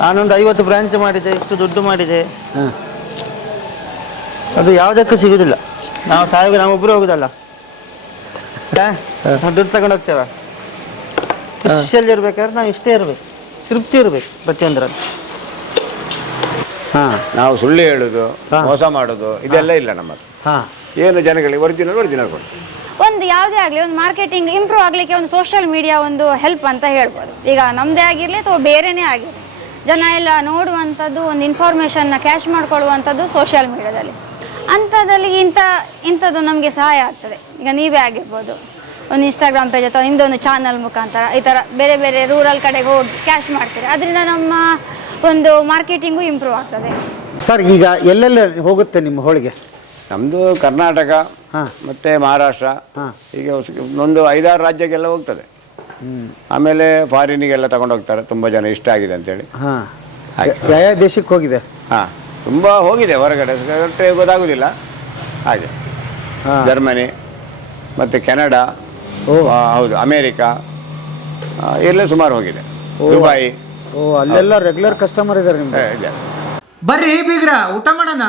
ನಾನೊಂದು 50 ಬ್ರಾಂಚ್ ಮಾಡಿದೆ, ಇಷ್ಟು ದುಡ್ಡು ಮಾಡಿದೆ. ಹಾಂ, ಅದು ಯಾವುದಕ್ಕೂ ಸಿಗುದಿಲ್ಲ. ನಾವು ಸಾಯಿಗೆ ನಾವು ಒಬ್ಬರು ಹೋಗುದಲ್ಲ, ನಾವು ದುಡ್ಡು ತಗೊಂಡು ಹೋಗ್ತೇವೆ. ಖುಷಿಯಲ್ಲಿ ಇರ್ಬೇಕಾದ್ರೆ ನಾವು ಇಷ್ಟೇ ಇರಬೇಕು, ತೃಪ್ತಿ ಇರಬೇಕು ಪ್ರತಿಯೊಂದರಲ್ಲಿ. ಹಾಂ, ನಾವು ಸುಳ್ಳು ಹೇಳೋದು, ಮೋಸ ಮಾಡೋದು ಇದೆಲ್ಲ ಇಲ್ಲ ನಮ್ಮದು. ಹಾಂ, ಏನು ಜನಗಳಿಗೆ ಒರಿಜಿನಲ್ ಕೊಡಿ. ಒಂದು ಯಾವುದೇ ಆಗಲಿ ಒಂದು ಮಾರ್ಕೆಟಿಂಗ್ ಇಂಪ್ರೂವ್ ಆಗಲಿಕ್ಕೆ ಒಂದು ಸೋಷಿಯಲ್ ಮೀಡಿಯಾ ಒಂದು ಹೆಲ್ಪ್ ಅಂತ ಹೇಳ್ಬೋದು. ಈಗ ನಮ್ಮದೇ ಆಗಿರಲಿ ಅಥವಾ ಬೇರೆಯೇ ಆಗಿರಲಿ, ಜನ ಎಲ್ಲ ನೋಡುವಂಥದ್ದು, ಒಂದು ಇನ್ಫಾರ್ಮೇಷನ್ನ ಕ್ಯಾಶ್ ಮಾಡ್ಕೊಳ್ಳುವಂಥದ್ದು ಸೋಷಿಯಲ್ ಮೀಡಿಯಾದಲ್ಲಿ. ಅಂಥದ್ದಲ್ಲಿ ಇಂಥದ್ದು ನಮಗೆ ಸಹಾಯ ಆಗ್ತದೆ. ಈಗ ನೀವೇ ಆಗಿರ್ಬೋದು, ಒಂದು ಇನ್ಸ್ಟಾಗ್ರಾಮ್ ಪೇಜ್ ಅಥವಾ ನಿಮ್ಮದೊಂದು ಚಾನಲ್ ಮುಖಾಂತರ ಈ ಥರ ಬೇರೆ ಬೇರೆ ರೂರಲ್ ಕಡೆಗೆ ಹೋಗಿ ಕ್ಯಾಶ್ ಮಾಡ್ತೀರಿ. ಅದರಿಂದ ನಮ್ಮ ಒಂದು ಮಾರ್ಕೆಟಿಂಗು ಇಂಪ್ರೂವ್ ಆಗ್ತದೆ. ಸರ್ ಈಗ ಎಲ್ಲೆಲ್ಲ ಹೋಗುತ್ತೆ ನಿಮ್ಮ ಹೋಳಿಗೆ? ನಮ್ಮದು ಕರ್ನಾಟಕ ಮತ್ತು ಮಹಾರಾಷ್ಟ್ರ, ಹೀಗೆ ಒಂದು 5-6 ರಾಜ್ಯಕ್ಕೆಲ್ಲ ಹೋಗ್ತದೆ. ಆಮೇಲೆ ಫಾರಿನಿಗೆಲ್ಲ ತಗೊಂಡು ಹೋಗ್ತಾರೆ, ತುಂಬ ಜನ ಇಷ್ಟ ಆಗಿದೆ ಅಂತೇಳಿ. ಹಾಂ, ಯಾವ ದೇಶಕ್ಕೆ ಹೋಗಿದೆ? ಹಾಂ, ತುಂಬ ಹೋಗಿದೆ ಹೊರಗಡೆ, ಒಟ್ಟೆ ಗೊತ್ತಾಗೋದಿಲ್ಲ ಹಾಗೆ. ಜರ್ಮನಿ ಮತ್ತು ಕೆನಡಾ, ಹೌದು, ಅಮೇರಿಕಾ ಎಲ್ಲ ಸುಮಾರು ಹೋಗಿದೆ. ದುಬೈ. ಅಲ್ಲೆಲ್ಲ ರೆಗ್ಯುಲರ್ ಕಸ್ಟಮರ್ ಇದ್ದಾರೆ ನಿಮ್ಗೆ? ಇದೆ. ಬರ್ರಿ ಬೀಗ್ರ, ಊಟ ಮಾಡೋಣ.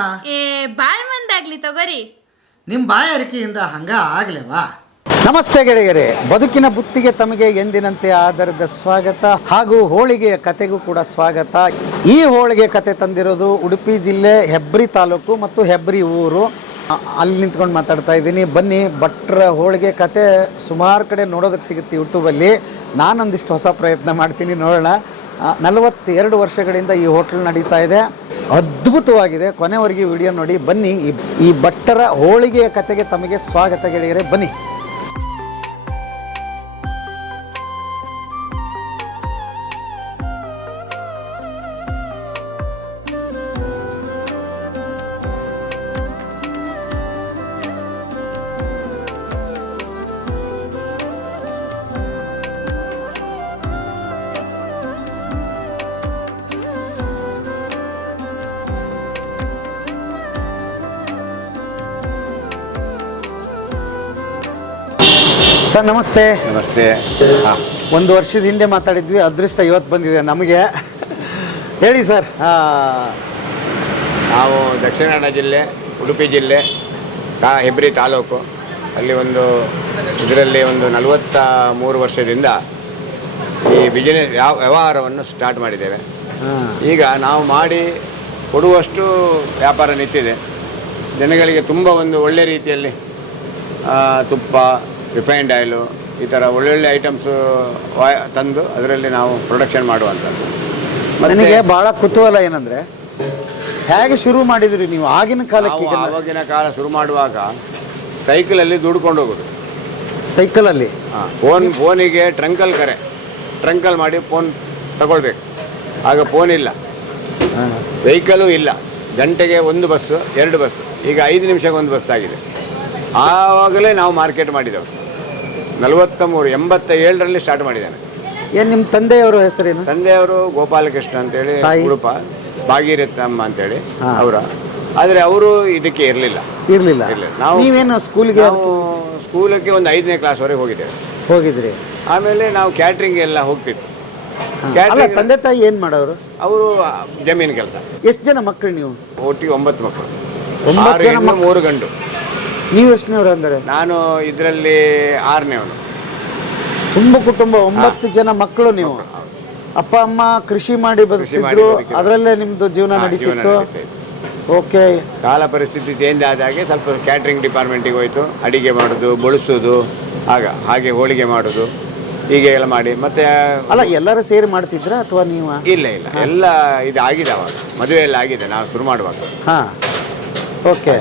ಬಾಳ್ ಮಂದಾಗ್ಲಿ ತಗೋರಿ. ನಿಮ್ಮ ಬಾಯಾರಿಕೆಯಿಂದ ಹಂಗ ಆಗ್ಲೇವಾ? ನಮಸ್ತೆ ಗೆಳೆಯರೇ, ಬದುಕಿನ ಬುತ್ತಿಗೆ ತಮಗೆ ಎಂದಿನಂತೆ ಆಧಾರದ ಸ್ವಾಗತ ಹಾಗೂ ಹೋಳಿಗೆಯ ಕತೆಗೂ ಕೂಡ ಸ್ವಾಗತ. ಈ ಹೋಳಿಗೆ ಕತೆ ತಂದಿರೋದು ಉಡುಪಿ ಜಿಲ್ಲೆ ಹೆಬ್ರಿ ತಾಲೂಕು ಮತ್ತು ಹೆಬ್ರಿ ಊರು. ಅಲ್ಲಿ ನಿಂತ್ಕೊಂಡು ಮಾತಾಡ್ತಾ ಇದ್ದೀನಿ. ಬನ್ನಿ, ಭಟ್ರ ಹೋಳಿಗೆ ಕತೆ ಸುಮಾರು ಕಡೆ ನೋಡೋದಕ್ಕೆ ಸಿಗುತ್ತೆ ಯೂಟ್ಯೂಬಲ್ಲಿ. ನಾನೊಂದಿಷ್ಟು ಹೊಸ ಪ್ರಯತ್ನ ಮಾಡ್ತೀನಿ, ನೋಡೋಣ. 42 ವರ್ಷಗಳಿಂದ ಈ ಹೋಟ್ಲ್ ನಡೀತಾ ಇದೆ, ಅದ್ಭುತವಾಗಿದೆ. ಕೊನೆವರೆಗೆ ವಿಡಿಯೋ ನೋಡಿ. ಬನ್ನಿ, ಈ ಭಟ್ಟರ ಹೋಳಿಗೆಯ ಕತೆಗೆ ತಮಗೆ ಸ್ವಾಗತ ಗೆಳೆಯರೇ, ಬನ್ನಿ. ಸರ್ ನಮಸ್ತೆ. ನಮಸ್ತೆ. ಹಾಂ, 1 ವರ್ಷದ ಹಿಂದೆ ಮಾತಾಡಿದ್ವಿ, ಅದೃಷ್ಟ ಇವತ್ತು ಬಂದಿದೆ ನಮಗೆ. ಹೇಳಿ ಸರ್. ನಾವು ದಕ್ಷಿಣ ಕನ್ನಡ ಜಿಲ್ಲೆ, ಉಡುಪಿ ಜಿಲ್ಲೆ, ಹೆಬ್ರಿ ತಾಲೂಕು. ಅಲ್ಲಿ ಇದರಲ್ಲಿ ಒಂದು 43 ವರ್ಷದಿಂದ ಈ ಬಿಸಿನೆಸ್ ವ್ಯವಹಾರವನ್ನು ಸ್ಟಾರ್ಟ್ ಮಾಡಿದ್ದೇವೆ. ಈಗ ನಾವು ಮಾಡಿ ಕೊಡುವಷ್ಟು ವ್ಯಾಪಾರ ನಿಂತಿದೆ. ಜನಗಳಿಗೆ ತುಂಬ ಒಂದು ಒಳ್ಳೆ ರೀತಿಯಲ್ಲಿ ತುಪ್ಪ, ರಿಫೈನ್ಡ್ ಆಯಿಲು, ಈ ಥರ ಒಳ್ಳೊಳ್ಳೆ ಐಟಮ್ಸು ತಂದು ಅದರಲ್ಲಿ ನಾವು ಪ್ರೊಡಕ್ಷನ್ ಮಾಡುವಂಥದ್ದು. ನನಗೆ ಭಾಳ ಕುತೂಹಲ ಏನಂದರೆ, ಹೇಗೆ ಶುರು ಮಾಡಿದ್ರಿ ನೀವು ಆಗಿನ ಕಾಲಕ್ಕೆ? ಆವಾಗಿನ ಕಾಲ ಶುರು ಮಾಡುವಾಗ ಸೈಕಲಲ್ಲಿ ದುಡ್ಕೊಂಡು ಹೋಗೋದು. ಸೈಕಲಲ್ಲಿ? ಫೋನಿಗೆ ಟ್ರಂಕಲ್ ಮಾಡಿ ಫೋನ್ ತಗೊಳ್ಬೇಕು. ಆಗ ಫೋನ್ ಇಲ್ಲ, ವೆಹಿಕಲು ಇಲ್ಲ. ಗಂಟೆಗೆ 1 ಬಸ್ಸು, 2 ಬಸ್ಸು, ಈಗ 5 ನಿಮಿಷಕ್ಕೆ 1 ಬಸ್ ಆಗಿದೆ. ಆವಾಗಲೇ ನಾವು ಮಾರ್ಕೆಟ್ ಮಾಡಿದೆವು. 87ರಲ್ಲಿ ಸ್ಟಾರ್ಟ್ ಮಾಡಿದ್ದಾನೆ. ಏನು ನಿಮ್ಮ ತಂದೆಯವರ ಹೆಸರೇನು? ತಂದೆಯವರು ಗೋಪಾಲಕೃಷ್ಣ ಅಂತೇಳಿ, ಉಡುಪ ಭಾಗೀರಥಮ್ಮ ಅಂತೇಳಿ ಅವರ. ಆದರೆ ಅವರು ಇದಕ್ಕೆ ಇರಲಿಲ್ಲ. ನಾವು ನೀವೇನು ಸ್ಕೂಲಿಗೆ? ಸ್ಕೂಲಕ್ಕೆ ಒಂದು 5ನೇ ಕ್ಲಾಸ್ವರೆಗೆ ಹೋಗಿದ್ರಿ. ಆಮೇಲೆ ನಾವು ಕ್ಯಾಟ್ರಿಂಗ್ ಎಲ್ಲ ಹೋಗ್ತಿತ್ತು. ತಂದೆ ತಾಯಿ ಏನು ಮಾಡೋರು? ಅವರು ಜಮೀನು ಕೆಲಸ. ಎಷ್ಟು ಜನ ಮಕ್ಕಳು ನೀವು? ಒಟ್ಟಿಗೆ 9 ಮಕ್ಕಳು, 9 ಜನ, 3 ಗಂಡು. ನೀವು ಎಷ್ಟನೇವ್ರು ಅಂದರೆ? ನಾನು ಇದರಲ್ಲಿ 6ನೇವನು. ತುಂಬ ಕುಟುಂಬ, 9 ಜನ ಮಕ್ಕಳು ನೀವು. ಅಪ್ಪ ಅಮ್ಮ ಕೃಷಿ ಮಾಡಿ ಬದುಕ್ತಿದ್ರು, ಅದರಲ್ಲೇ ನಿಮ್ಮದು ಜೀವನ ನಡೀತಿತ್ತು. ಓಕೆ. ಕಾಲ ಪರಿಸ್ಥಿತಿ ಚೇಂಜ್ ಆದಾಗೆ ಸ್ವಲ್ಪ ಕ್ಯಾಟ್ರಿಂಗ್ ಡಿಪಾರ್ಟ್ಮೆಂಟಿಗೆ ಹೋಯಿತು. ಅಡಿಗೆ ಮಾಡೋದು, ಬಡಿಸೋದು, ಹಾಗೆ ಹೋಳಿಗೆ ಮಾಡೋದು, ಹೀಗೆ ಎಲ್ಲ ಮಾಡಿ. ಮತ್ತೆ ಅಲ್ಲ, ಎಲ್ಲರೂ ಸೇರಿ ಮಾಡ್ತಿದ್ರ ಅಥವಾ ನೀವು? ಇಲ್ಲ, ಎಲ್ಲ ಇದು ಆಗಿದೆ. ಅವಾಗ ಮದುವೆ ಎಲ್ಲ ಆಗಿದೆ ನಾವು ಶುರು ಮಾಡುವಾಗ. ಹಾಂ, ಓಕೆ.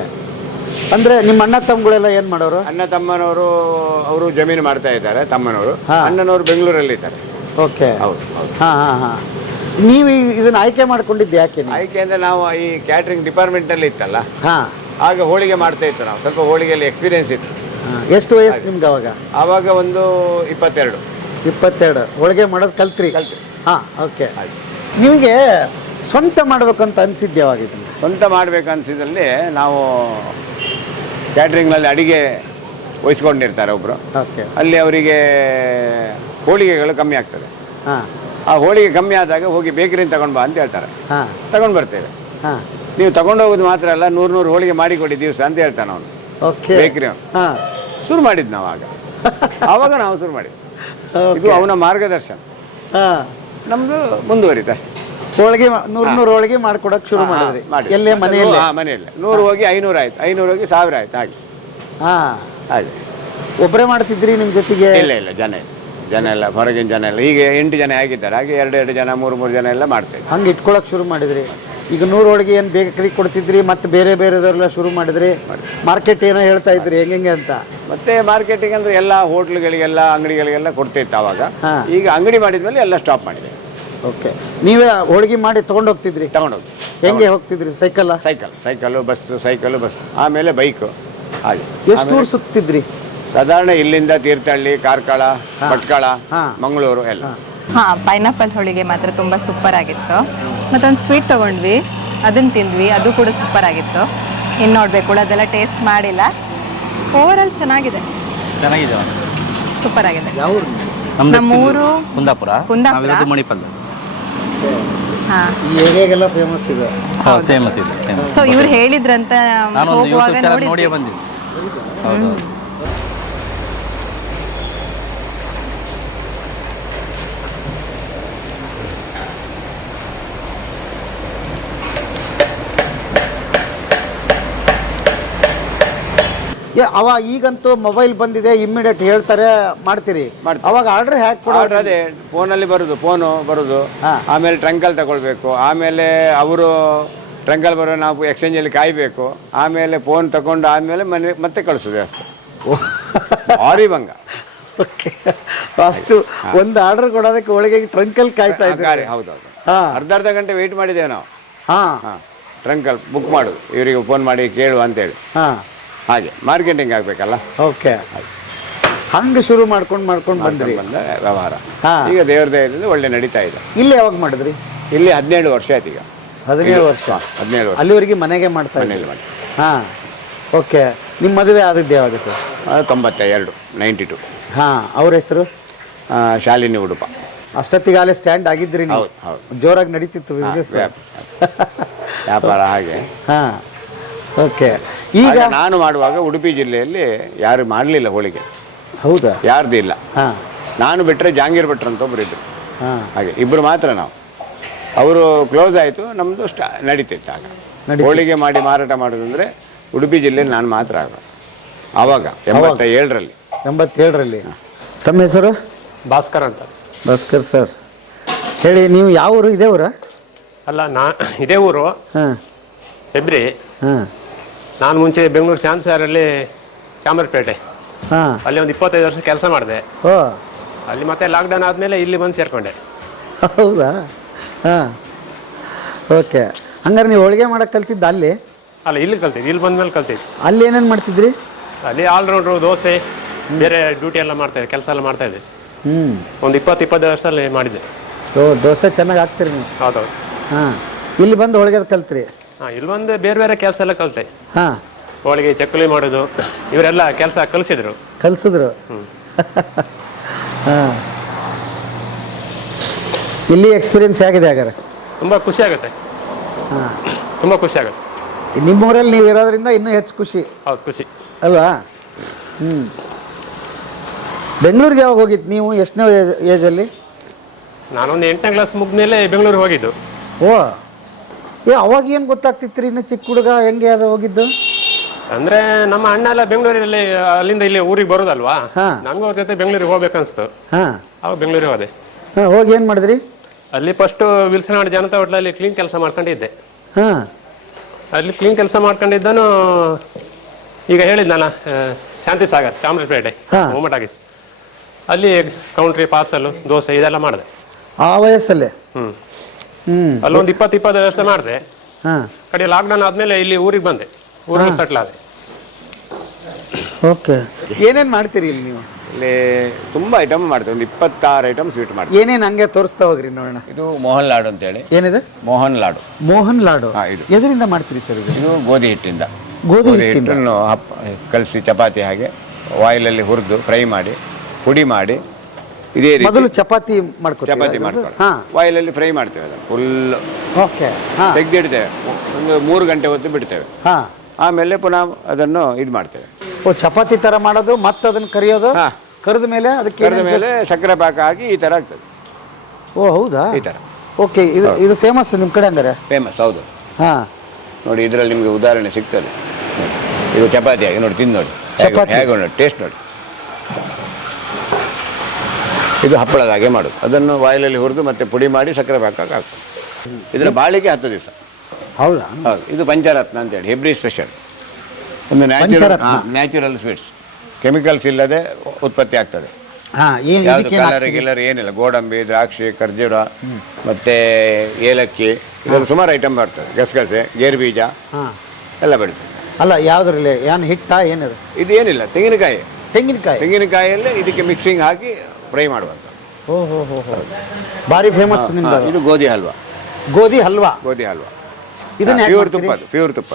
ಅಂದರೆ ನಿಮ್ಮ ಅಣ್ಣ ತಮ್ಮಗಳೆಲ್ಲ ಏನು ಮಾಡೋರು? ಅಣ್ಣ ತಮ್ಮನವರು ಅವರು ಜಮೀನು ಮಾಡ್ತಾ ಇದ್ದಾರೆ, ತಮ್ಮನವರು. ಅಣ್ಣನವರು ಬೆಂಗಳೂರಲ್ಲಿ ಇದ್ದಾರೆ. ಓಕೆ, ಹೌದು. ಹಾಂ. ನೀವು ಇದನ್ನು ಆಯ್ಕೆ ಮಾಡ್ಕೊಂಡಿದ್ದು ಯಾಕೆ? ಆಯ್ಕೆ ಅಂದರೆ ನಾವು ಈ ಕ್ಯಾಟ್ರಿಂಗ್ ಡಿಪಾರ್ಟ್ಮೆಂಟಲ್ಲಿ ಇತ್ತಲ್ಲ, ಆಗ ಹೋಳಿಗೆ ಮಾಡ್ತಾ ಇತ್ತು. ನಾವು ಸ್ವಲ್ಪ ಹೋಳಿಗೆಯಲ್ಲಿ ಎಕ್ಸ್ಪೀರಿಯೆನ್ಸ್ ಇತ್ತು. ಎಷ್ಟು ವಯಸ್ಸು ನಿಮ್ಗೆ ಅವಾಗ? ಆವಾಗ ಒಂದು 22 ಹೋಳಿಗೆ ಮಾಡೋದು ಕಲ್ತ್ರಿ? ಹಾಂ, ಓಕೆ. ನಿಮಗೆ ಸ್ವಂತ ಮಾಡ್ಬೇಕಂತ ಅನಿಸಿದ್ದು ಯಾವಾಗ? ಇದನ್ನು ಸ್ವಂತ ಮಾಡಬೇಕನ್ಸಿದಲ್ಲಿ ನಾವು ಕ್ಯಾಟ್ರಿಂಗ್ನಲ್ಲಿ ಅಡಿಗೆ ವಹಿಸ್ಕೊಂಡಿರ್ತಾರೆ ಒಬ್ಬರು. ಓಕೆ. ಅಲ್ಲಿ ಅವರಿಗೆ ಹೋಳಿಗೆಗಳು ಕಮ್ಮಿ ಆಗ್ತದೆ. ಆ ಹೋಳಿಗೆ ಕಮ್ಮಿ ಆದಾಗ ಹೋಗಿ ಬೇಕರಿಯಿಂದ ತಗೊಂಡು ಬಾ ಅಂತ ಹೇಳ್ತಾರೆ. ಹಾಂ ತಗೊಂಡು ಬರ್ತೇವೆ. ಹಾಂ ನೀವು ತಗೊಂಡು ಹೋಗೋದು ಮಾತ್ರ ಅಲ್ಲ, 100 ಹೋಳಿಗೆ ಮಾಡಿಕೊಡಿ ದಿವಸ ಅಂತ ಹೇಳ್ತಾನೆ ಅವನು, ಓಕೆ. ಬೇಕರಿ ಅವನು. ಹಾಂ ಶುರು ಮಾಡಿದ್ದು ನಾವು ಆವಾಗ ನಾವು ಶುರು ಮಾಡಿದ್ದು. ಇದು ಅವನ ಮಾರ್ಗದರ್ಶನ. ಹಾಂ ನಮ್ದು ಮುಂದುವರಿತು ಅಷ್ಟೇ. ಹೋಳಿಗೆ 100 ಹೋಳಿಗೆ ಮಾಡ್ಕೊಡಕ್ಕೆ ಶುರು ಮಾಡಿದ್ರಿ ಎಲ್ಲೇ ಮನೆಯಲ್ಲಿ? ಮನೆಯಲ್ಲೇ 100 ಹೋಗಿ 500 ಆಯ್ತು, 500 ಹೋಗಿ 1000 ಆಯ್ತು. ಹಾಗೆ ಹಾಂ ಹಾಗೆ ಒಬ್ಬರೇ ಮಾಡ್ತಿದ್ರಿ ನಿಮ್ಮ ಜೊತೆಗೆ? ಇಲ್ಲ ಜನ ಎಲ್ಲ ಹೊರಗಿನ ಜನ ಎಲ್ಲ ಈಗ 8 ಜನ ಆಗಿದ್ದಾರೆ. ಹಾಗೆ 2 ಜನ 3 ಜನ ಎಲ್ಲ ಮಾಡ್ತೇವೆ. ಹಂಗೆ ಇಟ್ಕೊಳಕ್ಕೆ ಶುರು ಮಾಡಿದ್ರಿ. ಈಗ 100 ಹೋಳಿಗೆ ಏನು ಬೇಕರಿ ಕೊಡ್ತಿದ್ರಿ, ಮತ್ತೆ ಬೇರೆದವರೆಲ್ಲ ಶುರು ಮಾಡಿದ್ರಿ. ಮಾರ್ಕೆಟ್ ಏನೋ ಹೇಳ್ತಾ ಇದ್ರಿ ಹೆಂಗೆ ಅಂತ? ಮತ್ತೆ ಮಾರ್ಕೆಟಿಂಗ್ ಅಂದ್ರೆ ಎಲ್ಲ ಹೋಟ್ಲುಗಳಿಗೆಲ್ಲ ಅಂಗಡಿಗಳಿಗೆಲ್ಲ ಕೊಡ್ತಿತ್ತು ಅವಾಗ. ಹಾಂ. ಈಗ ಅಂಗಡಿ ಮಾಡಿದ್ಮೇಲೆ ಎಲ್ಲ ಸ್ಟಾಪ್ ಮಾಡಿದೆ. ಓಕೆ. ನೀವೇ ಹೋಳಿಗೆ ಮಾಡಿ ತೊಗೊಂಡು ಹೋಗ್ತಿದ್ರಿ? ತಗೊಂಡೋಗಿ. ಹೆಂಗೆ ಹೋಗ್ತಿದ್ರಿ? ಸೈಕಲ್? ಸೈಕಲ್ಲು ಬಸ್, ಆಮೇಲೆ ಬೈಕು. ಹಾಗೆ ಎಷ್ಟು ಊರು ಸುತ್ತಿದ್ರಿ ಸಾಧಾರಣ? ಇಲ್ಲಿಂದ ತೀರ್ಥಹಳ್ಳಿ, ಕಾರ್ಕಳ, ಭಟ್ಕಳ, ಮಂಗಳೂರು ಎಲ್ಲ. ಪೈನಾಪಲ್ ಹೋಳಿಗೆ ಮಾತ್ರ ತುಂಬ ಸೂಪರ್ ಆಗಿತ್ತು. ಮತ್ತೊಂದು ಸ್ವೀಟ್ ತೊಗೊಂಡ್ವಿ, ಅದನ್ನು ತಿಂದ್ವಿ, ಅದು ಕೂಡ ಸೂಪರ್ ಆಗಿತ್ತು. ಇನ್ನು ನೋಡಬೇಕು, ಅದೆಲ್ಲ ಟೇಸ್ಟ್ ಮಾಡಿಲ್ಲ. ಓವರಾಲ್ ಚೆನ್ನಾಗಿದೆ, ಸೂಪರ್ ಆಗಿದೆ. ಯಾವ ಊರು? ನಮ್ಮೂರು ಕುಂದಾಪುರ. ನಾವಿರೋದು ಮಣಿಪಾಲ್. ಹಾಂ, ಹೇಗೆಲ್ಲ ಫೇಮಸ್ ಇದೆ? ಫೇಮಸ್ ಇದೆ, ಫೇಮಸ್. ಸೊ ಇವ್ರು ಹೇಳಿದ್ರಂತ ನಾನು ಒಂದು ಹೋಗುವಾಗ ಯೂಟ್ಯೂಬ್ ಚಾನಲ್ ನೋಡಿದ್ವಿ. ನೋಡಿಯೇ ಬಂದಿದ್ದೆ. ಹೌದು. ಅವ ಈಗಂತೂ ಮೊಬೈಲ್ ಬಂದಿದೆ, ಇಮ್ಮಿಡಿಯೇಟ್ ಹೇಳ್ತಾರೆ, ಮಾಡ್ತೀರಿ. ಅವಾಗ ಆರ್ಡರ್ ಹ್ಯಾಕ್ ಆರ್ಡರ್ ಅದೇ ಫೋನಲ್ಲಿ ಫೋನು ಬರೋದು. ಆಮೇಲೆ ಟ್ರಂಕಲ್ ತಗೊಳ್ಬೇಕು, ಆಮೇಲೆ ಅವರು ಟ್ರಂಕಲ್ ಬರೋ ನಾವು ಎಕ್ಸ್ಚೇಂಜಲ್ಲಿ ಕಾಯಬೇಕು, ಆಮೇಲೆ ಫೋನ್ ತಗೊಂಡು ಆದಮೇಲೆ ಮತ್ತೆ ಕಳಿಸೋದು ಅಷ್ಟೇ. ಭಾರಿ ಭಂಗ. ಓಕೆ. ಅಷ್ಟು ಒಂದು ಆರ್ಡರ್ ಕೊಡೋದಕ್ಕೆ ಒಳಗೆ ಟ್ರಂಕಲ್ ಕಾಯ್ತಾ ಇದ್ದಾರೆ. ಹೌದೌದು. ಅರ್ಧ ಗಂಟೆ ವೆಯ್ಟ್ ಮಾಡಿದ್ದೇವೆ ನಾವು. ಹಾಂ, ಟ್ರಂಕಲ್ ಬುಕ್ ಮಾಡು, ಇವರಿಗೆ ಫೋನ್ ಮಾಡಿ ಕೇಳು ಅಂತೇಳಿ. ಹಾಂ, ಹಾಗೆ ಮಾರ್ಕೆಟಿಂಗ್ ಆಗಬೇಕಲ್ಲ. ಓಕೆ. ಹಂಗೆ ಶುರು ಮಾಡ್ಕೊಂಡು ಬಂದ್ರಿ. ಬಂದ ವ್ಯವಹಾರ ಈಗ ದೇವ್ರ ದಯದಿಂದ ಒಳ್ಳೆ ನಡೀತಾ ಇದೆ. ಇಲ್ಲಿ ಯಾವಾಗ ಮಾಡಿದ್ರಿ? ಇಲ್ಲಿ 17 ವರ್ಷ ಆಯ್ತು. ಈಗ 17 ವರ್ಷ. 17 ವರ್ಷ ಅಲ್ಲಿವರೆಗೆ ಮನೆಗೆ ಮಾಡ್ತಾ ಮನೇಲಿ ಇದ್ದೀರಿ? ಮಾಡಿ. ಹಾಂ, ಓಕೆ. ನಿಮ್ಮ ಮದುವೆ ಆದದ್ದು ಯಾವಾಗ ಸರ್? 92. ಹಾಂ. ಅವ್ರ ಹೆಸರು? ಶಾಲಿನಿ ಉಡುಪ. ಅಷ್ಟೊತ್ತಿಗಾಲೇ ಸ್ಟ್ಯಾಂಡ್ ಆಗಿದ್ರಿ ನೀವು? ಹೌದು. ಜೋರಾಗಿ ನಡೀತಿತ್ತು ಬಿಸ್ನೆಸ್, ವ್ಯಾಪಾರ. ಹಾಗೆ. ಹಾಂ, ಓಕೆ. ಈಗ ನಾನು ಮಾಡುವಾಗ ಉಡುಪಿ ಜಿಲ್ಲೆಯಲ್ಲಿ ಯಾರು ಮಾಡಲಿಲ್ಲ ಹೋಳಿಗೆ. ಹೌದಾ? ಯಾರ್ದು ಇಲ್ಲ. ಹಾಂ. ನಾನು ಬಿಟ್ಟರೆ ಜಾಂಗೀರ್ ಭಟ್ರು ಅಂತ ಒಬ್ರು ಇದ್ರು. ಹಾಂ. ಹಾಗೆ ಇಬ್ಬರು ಮಾತ್ರ ನಾವು. ಅವರು ಕ್ಲೋಸ್ ಆಯಿತು, ನಮ್ಮದು ನಡೀತಿತ್ತು ಆಗ. ಹೋಳಿಗೆ ಮಾಡಿ ಮಾರಾಟ ಮಾಡೋದಂದರೆ ಉಡುಪಿ ಜಿಲ್ಲೆಯಲ್ಲಿ ನಾನು ಮಾತ್ರ ಆವಾಗ 87ರಲ್ಲಿ. 87ರಲ್ಲಿ. ತಮ್ಮ ಹೆಸರು? ಭಾಸ್ಕರ್ ಅಂತ. ಭಾಸ್ಕರ್ ಸರ್, ಹೇಳಿ, ನೀವು ಯಾವ ಊರು? ಇದೇ ಊರ? ಅಲ್ಲ, ಇದೇ ಊರು. ಹಾಂ. ಹೆಬ್ರಿ. ಹಾಂ. ನಾನು ಮುಂಚೆ ಬೆಂಗಳೂರು ಶಾಂತಸಾಗರಲ್ಲಿ ಚಾಮರಪೇಟೆ, ಹಾಂ, ಅಲ್ಲಿ ಒಂದು 25 ವರ್ಷ ಕೆಲಸ ಮಾಡಿದೆ. ಓ, ಅಲ್ಲಿ ಮತ್ತೆ ಲಾಕ್ಡೌನ್ ಆದಮೇಲೆ ಇಲ್ಲಿ ಬಂದು ಸೇರಿಕೊಂಡೆ. ಹೌದಾ? ಹಾಂ, ಓಕೆ. ಹಂಗಾರೆ ನೀವು ಹೋಳಿಗೆ ಮಾಡೋಕ್ಕೆ ಕಲ್ತಿದ್ದು ಅಲ್ಲಿ? ಅಲ್ಲ, ಇಲ್ಲಿ ಕಲ್ತಿದ್ದು. ಇಲ್ಲಿ ಬಂದಮೇಲೆ ಕಲ್ತಿದ್ದು. ಅಲ್ಲಿ ಏನೇನು ಮಾಡ್ತಿದ್ರಿ? ಅಲ್ಲಿ ಆಲ್ರೌಂಡ್ರು, ದೋಸೆ, ಬೇರೆ ಡ್ಯೂಟಿ ಎಲ್ಲ ಮಾಡ್ತಾಯಿದ್ದೆ, ಕೆಲಸ ಎಲ್ಲ ಮಾಡ್ತಾಯಿದ್ದೆ. ಒಂದು 20-25 ವರ್ಷದಲ್ಲಿ ಮಾಡಿದ್ದೆ. ಓ, ದೋಸೆ ಚೆನ್ನಾಗಿ ಹಾಕ್ತೀರಿ ನೀವು? ಹೌದೌದು. ಹಾಂ. ಇಲ್ಲಿ ಬಂದು ಹೋಳಿಗೆ ಕಲ್ತ್ರಿ? ಹಾಂ, ಇಲ್ಲಿ ಬಂದು ಬೇರೆ ಬೇರೆ ಕೆಲಸ ಎಲ್ಲ ಕಲಿತೆ. ಹಾಂ. ಹೋಳಿಗೆ, ಚಕ್ಕುಲಿ ಮಾಡೋದು, ಇವರೆಲ್ಲ ಕೆಲಸ ಕಲಿಸಿದ್ರು. ಹಾಂ. ಇಲ್ಲಿ ಎಕ್ಸ್ಪೀರಿಯನ್ಸ್ ಹೇಗಿದೆ ಹಾಗಾದ್ರೆ? ತುಂಬ ಖುಷಿ ಆಗುತ್ತೆ. ಹಾಂ, ತುಂಬ ಖುಷಿ ಆಗುತ್ತೆ. ನಿಮ್ಮೂರಲ್ಲಿ ನೀವು ಇರೋದ್ರಿಂದ ಇನ್ನೂ ಹೆಚ್ಚು ಖುಷಿ. ಹೌದು, ಖುಷಿ ಅಲ್ವಾ? ಬೆಂಗಳೂರಿಗೆ ಯಾವಾಗ ಹೋಗಿದ್ದು ನೀವು? ಎಷ್ಟನೇ ಏಜಲ್ಲಿ? ನಾನೊಂದು 8ನೇ ಕ್ಲಾಸ್ ಮುಗಿದ್ಮೇಲೆ ಬೆಂಗಳೂರಿಗೆ ಹೋಗಿದ್ದು. ಓ, ಅವಾಗ ಏನು ಗೊತ್ತಾಗ್ತಿತ್ತು ರೀ? ಇನ್ನು ಚಿಕ್ಕ ಹುಡುಗ, ಹೆಂಗೆ ಅದು ಹೋಗಿದ್ದು? ಅಂದ್ರೆ ನಮ್ಮ ಅಣ್ಣ ಎಲ್ಲ ಬೆಂಗಳೂರಲ್ಲಿ, ಅಲ್ಲಿಂದ ಇಲ್ಲಿ ಊರಿಗೆ ಬರೋದಲ್ವಾ, ಹಾಂ. ನಂಗೂ ಅವ್ರ ಜೊತೆ ಬೆಂಗಳೂರಿಗೆ ಹೋಗ್ಬೇಕನ್ಸ್ತು. ಹಾಂ. ಅವಾಗ ಬೆಂಗಳೂರಿಗೆ ಹೋದೆ. ಹಾಂ, ಹೋಗಿ ಏನು ಮಾಡಿದ್ರಿ? ಅಲ್ಲಿ ಫಸ್ಟು ವಿಲ್ಸನಾಡು ಜನತಾ ಹೋಟ್ಲಲ್ಲಿ ಕ್ಲೀನ್ ಕೆಲಸ ಮಾಡ್ಕೊಂಡಿದ್ದೆ. ಹಾಂ. ಅಲ್ಲಿ ಕ್ಲೀನ್ ಕೆಲಸ ಮಾಡ್ಕೊಂಡಿದ್ದನು. ಈಗ ಹೇಳಿದ್ನಲ್ಲ, ಶಾಂತಿ ಸಾಗರ್, ಚಾಮರಾಜಪೇಟೆ, ಟಾಕೀಸ್, ಅಲ್ಲಿ ಕೌಂಟ್ರಿ, ಪಾರ್ಸಲ್, ದೋಸೆ ಇದೆಲ್ಲ ಮಾಡಿದೆ ಆ ವಯಸ್ಸಲ್ಲೇ. ಅಲ್ಲೊಂದು 20-25 ವರ್ಷ ಮಾಡಿದೆ. ಕಡೆ ಲಾಕ್ಡೌನ್ ಆದಮೇಲೆ ಇಲ್ಲಿ ಊರಿಗೆ ಬಂದೆ, ಊರಲ್ಲಿ ಸೆಟ್ಲ್ ಆದೆ. ಓಕೆ. ಏನೇನು ಮಾಡ್ತೀರಿ ಇಲ್ಲಿ ನೀವು? ಇಲ್ಲಿ ತುಂಬ ಐಟಮ್ ಮಾಡ್ತೀವಿ, ಒಂದು 26 ಐಟಮ್ ಸ್ವೀಟ್ ಮಾಡ್ತೀವಿ. ಏನೇನು ಹಂಗೆ ತೋರಿಸ್ತಾ ಹೋಗ್ರಿ ನೋಡೋಣ. ಇದು ಮೋಹನ್ ಲಾಡು ಅಂತೇಳಿ. ಏನಿದೆ? ಮೋಹನ್ ಲಾಡು. ಮೋಹನ್ ಲಾಡು. ಇದು ಎದರಿಂದ ಮಾಡ್ತೀರಿ ಸರ್? ಇದು ಗೋಧಿ ಹಿಟ್ಟಿಂದ. ಗೋಧಿ ಹಿಟ್ಟನ್ನು ಕಲಸಿ ಚಪಾತಿ ಹಾಗೆ ಆಯಿಲಲ್ಲಿ ಹುರಿದು ಫ್ರೈ ಮಾಡಿ, ಪುಡಿ ಮಾಡಿ, ಇದೇ ರೀತಿ ಮೊದಲು ಚಪಾತಿ ಮಾಡ್ಕೊತೀರಾ ಚಪಾತಿ ಅದನ್ನು? ಮಾಡ್ಕೊಳ್ಳಿ ಹಾ ಬಾಯಿಲಲ್ಲಿ ಫ್ರೈ ಮಾಡ್ತೇವೆ ಅದನ್ನು ಫುಲ್ ಓಕೆ ಹಾ ತೆಗೆದಿಡ್ತೇವೆ. ಒಂದು 3 ಗಂಟೆ ಹೊತ್ತು ಬಿಡ್ತೇವೆ. ಹಾ ಆಮೇಲೆ ಪುನಃ ಅದನ್ನು ಇದು ಮಾಡ್ತೇವೆ. ಓ ಚಪಾತಿ ತರ ಮಾಡೋದು ಮತ್ತೆ ಅದನ್ನ ಕರಿಯೋದು ಹಾ. ಕರೆದ ಮೇಲೆ ಅದಕ್ಕೆ ಕರೆದ ಮೇಲೆ ಸಕ್ಕರೆ ಪಾಕ ಹಾಕಿ ಈ ಥರ ಆಗ್ತದೆ. ಓ ಹೌದಾ ಈ ಥರ ಓಕೆ ಇದು ಫೇಮಸ್ ನಿಮ್ಮ ಕಡೆ ಹಂಗಾರೆ? ಫೇಮಸ್ ಹೌದು. ಹಾ ನೋಡಿ ಇದರಲ್ಲಿ ನಿಮಗೆ ಉದಾಹರಣೆ ಸಿಗ್ತದೆ. ಇದು ಚಪಾತಿ ಆಗಿ ನೋಡಿ ತಿಂದು ನೋಡಿ ಚಪಾತಿ. ಹೇಗೆ ನೋಡಿ ಟೇಸ್ಟ್ ನೋಡಿ. ಇದು ಹಪ್ಪಳದ ಹಾಗೆ ಮಾಡೋದು. ಅದನ್ನು ಬಾಯಿಲಲ್ಲಿ ಹುರಿದು ಮತ್ತೆ ಪುಡಿ ಮಾಡಿ ಸಕ್ಕರೆ ಪಾಕಕ್ಕೆ ಹಾಕ್ತದೆ. ಇದರ ಬಾಳಿಕೆ 10 ದಿವಸ. ಹೌದಾ ಹೌದು. ಇದು ಪಂಚರತ್ನ ಅಂತೇಳಿ ಹೆಬ್ರಿ ಸ್ಪೆಷಲ್. ಒಂದು ನ್ಯಾಚುರಲ್ ಸ್ವೀಟ್ಸ್, ಕೆಮಿಕಲ್ಸ್ ಇಲ್ಲದೆ ಉತ್ಪತ್ತಿ ಆಗ್ತದೆ. ಹಾ ಏನು ಯಾವುದು ಇದಕ್ಕೆ ಕಲರ್ ಗಿಲ್ಲರ್ ಏನಿಲ್ಲ. ಗೋಡಂಬಿ, ದ್ರಾಕ್ಷಿ, ಖರ್ಜೂರ ಮತ್ತೆ ಏಲಕ್ಕಿ, ಇದರಲ್ಲಿ ಸುಮಾರು ಐಟಮ್ ಬರ್ತದೆ. ಗಸಗಸೆ, ಗೇರು ಬೀಜ ಹಾ ಎಲ್ಲ ಬರ್ತದೆ. ಅಲ್ಲ ಯಾವ್ದ್ರಲ್ಲಿ ಏನು ಹಿಟ್ಟ ಏನದು? ಇದು ಏನಿಲ್ಲ, ತೆಂಗಿನಕಾಯಿ. ತೆಂಗಿನಕಾಯಿಯಲ್ಲಿ ಇದಕ್ಕೆ ಮಿಕ್ಸಿಂಗ್ ಹಾಕಿ ಫ್ರೈ ಮಾಡುವಂಥ. ಓ ಹೋ ಹೋ ಹೋ ಭಾರಿ ಫೇಮಸ್ ನಿಮ್ದು ಅದು. ಇದು ಗೋಧಿ ಹಲ್ವಾ. ಗೋಧಿ ಹಲ್ವಾ ಇದನ್ನ ಪ್ಯೂರ್ ತುಪ್ಪ. ಪ್ಯೂರ್ ತುಪ್ಪ.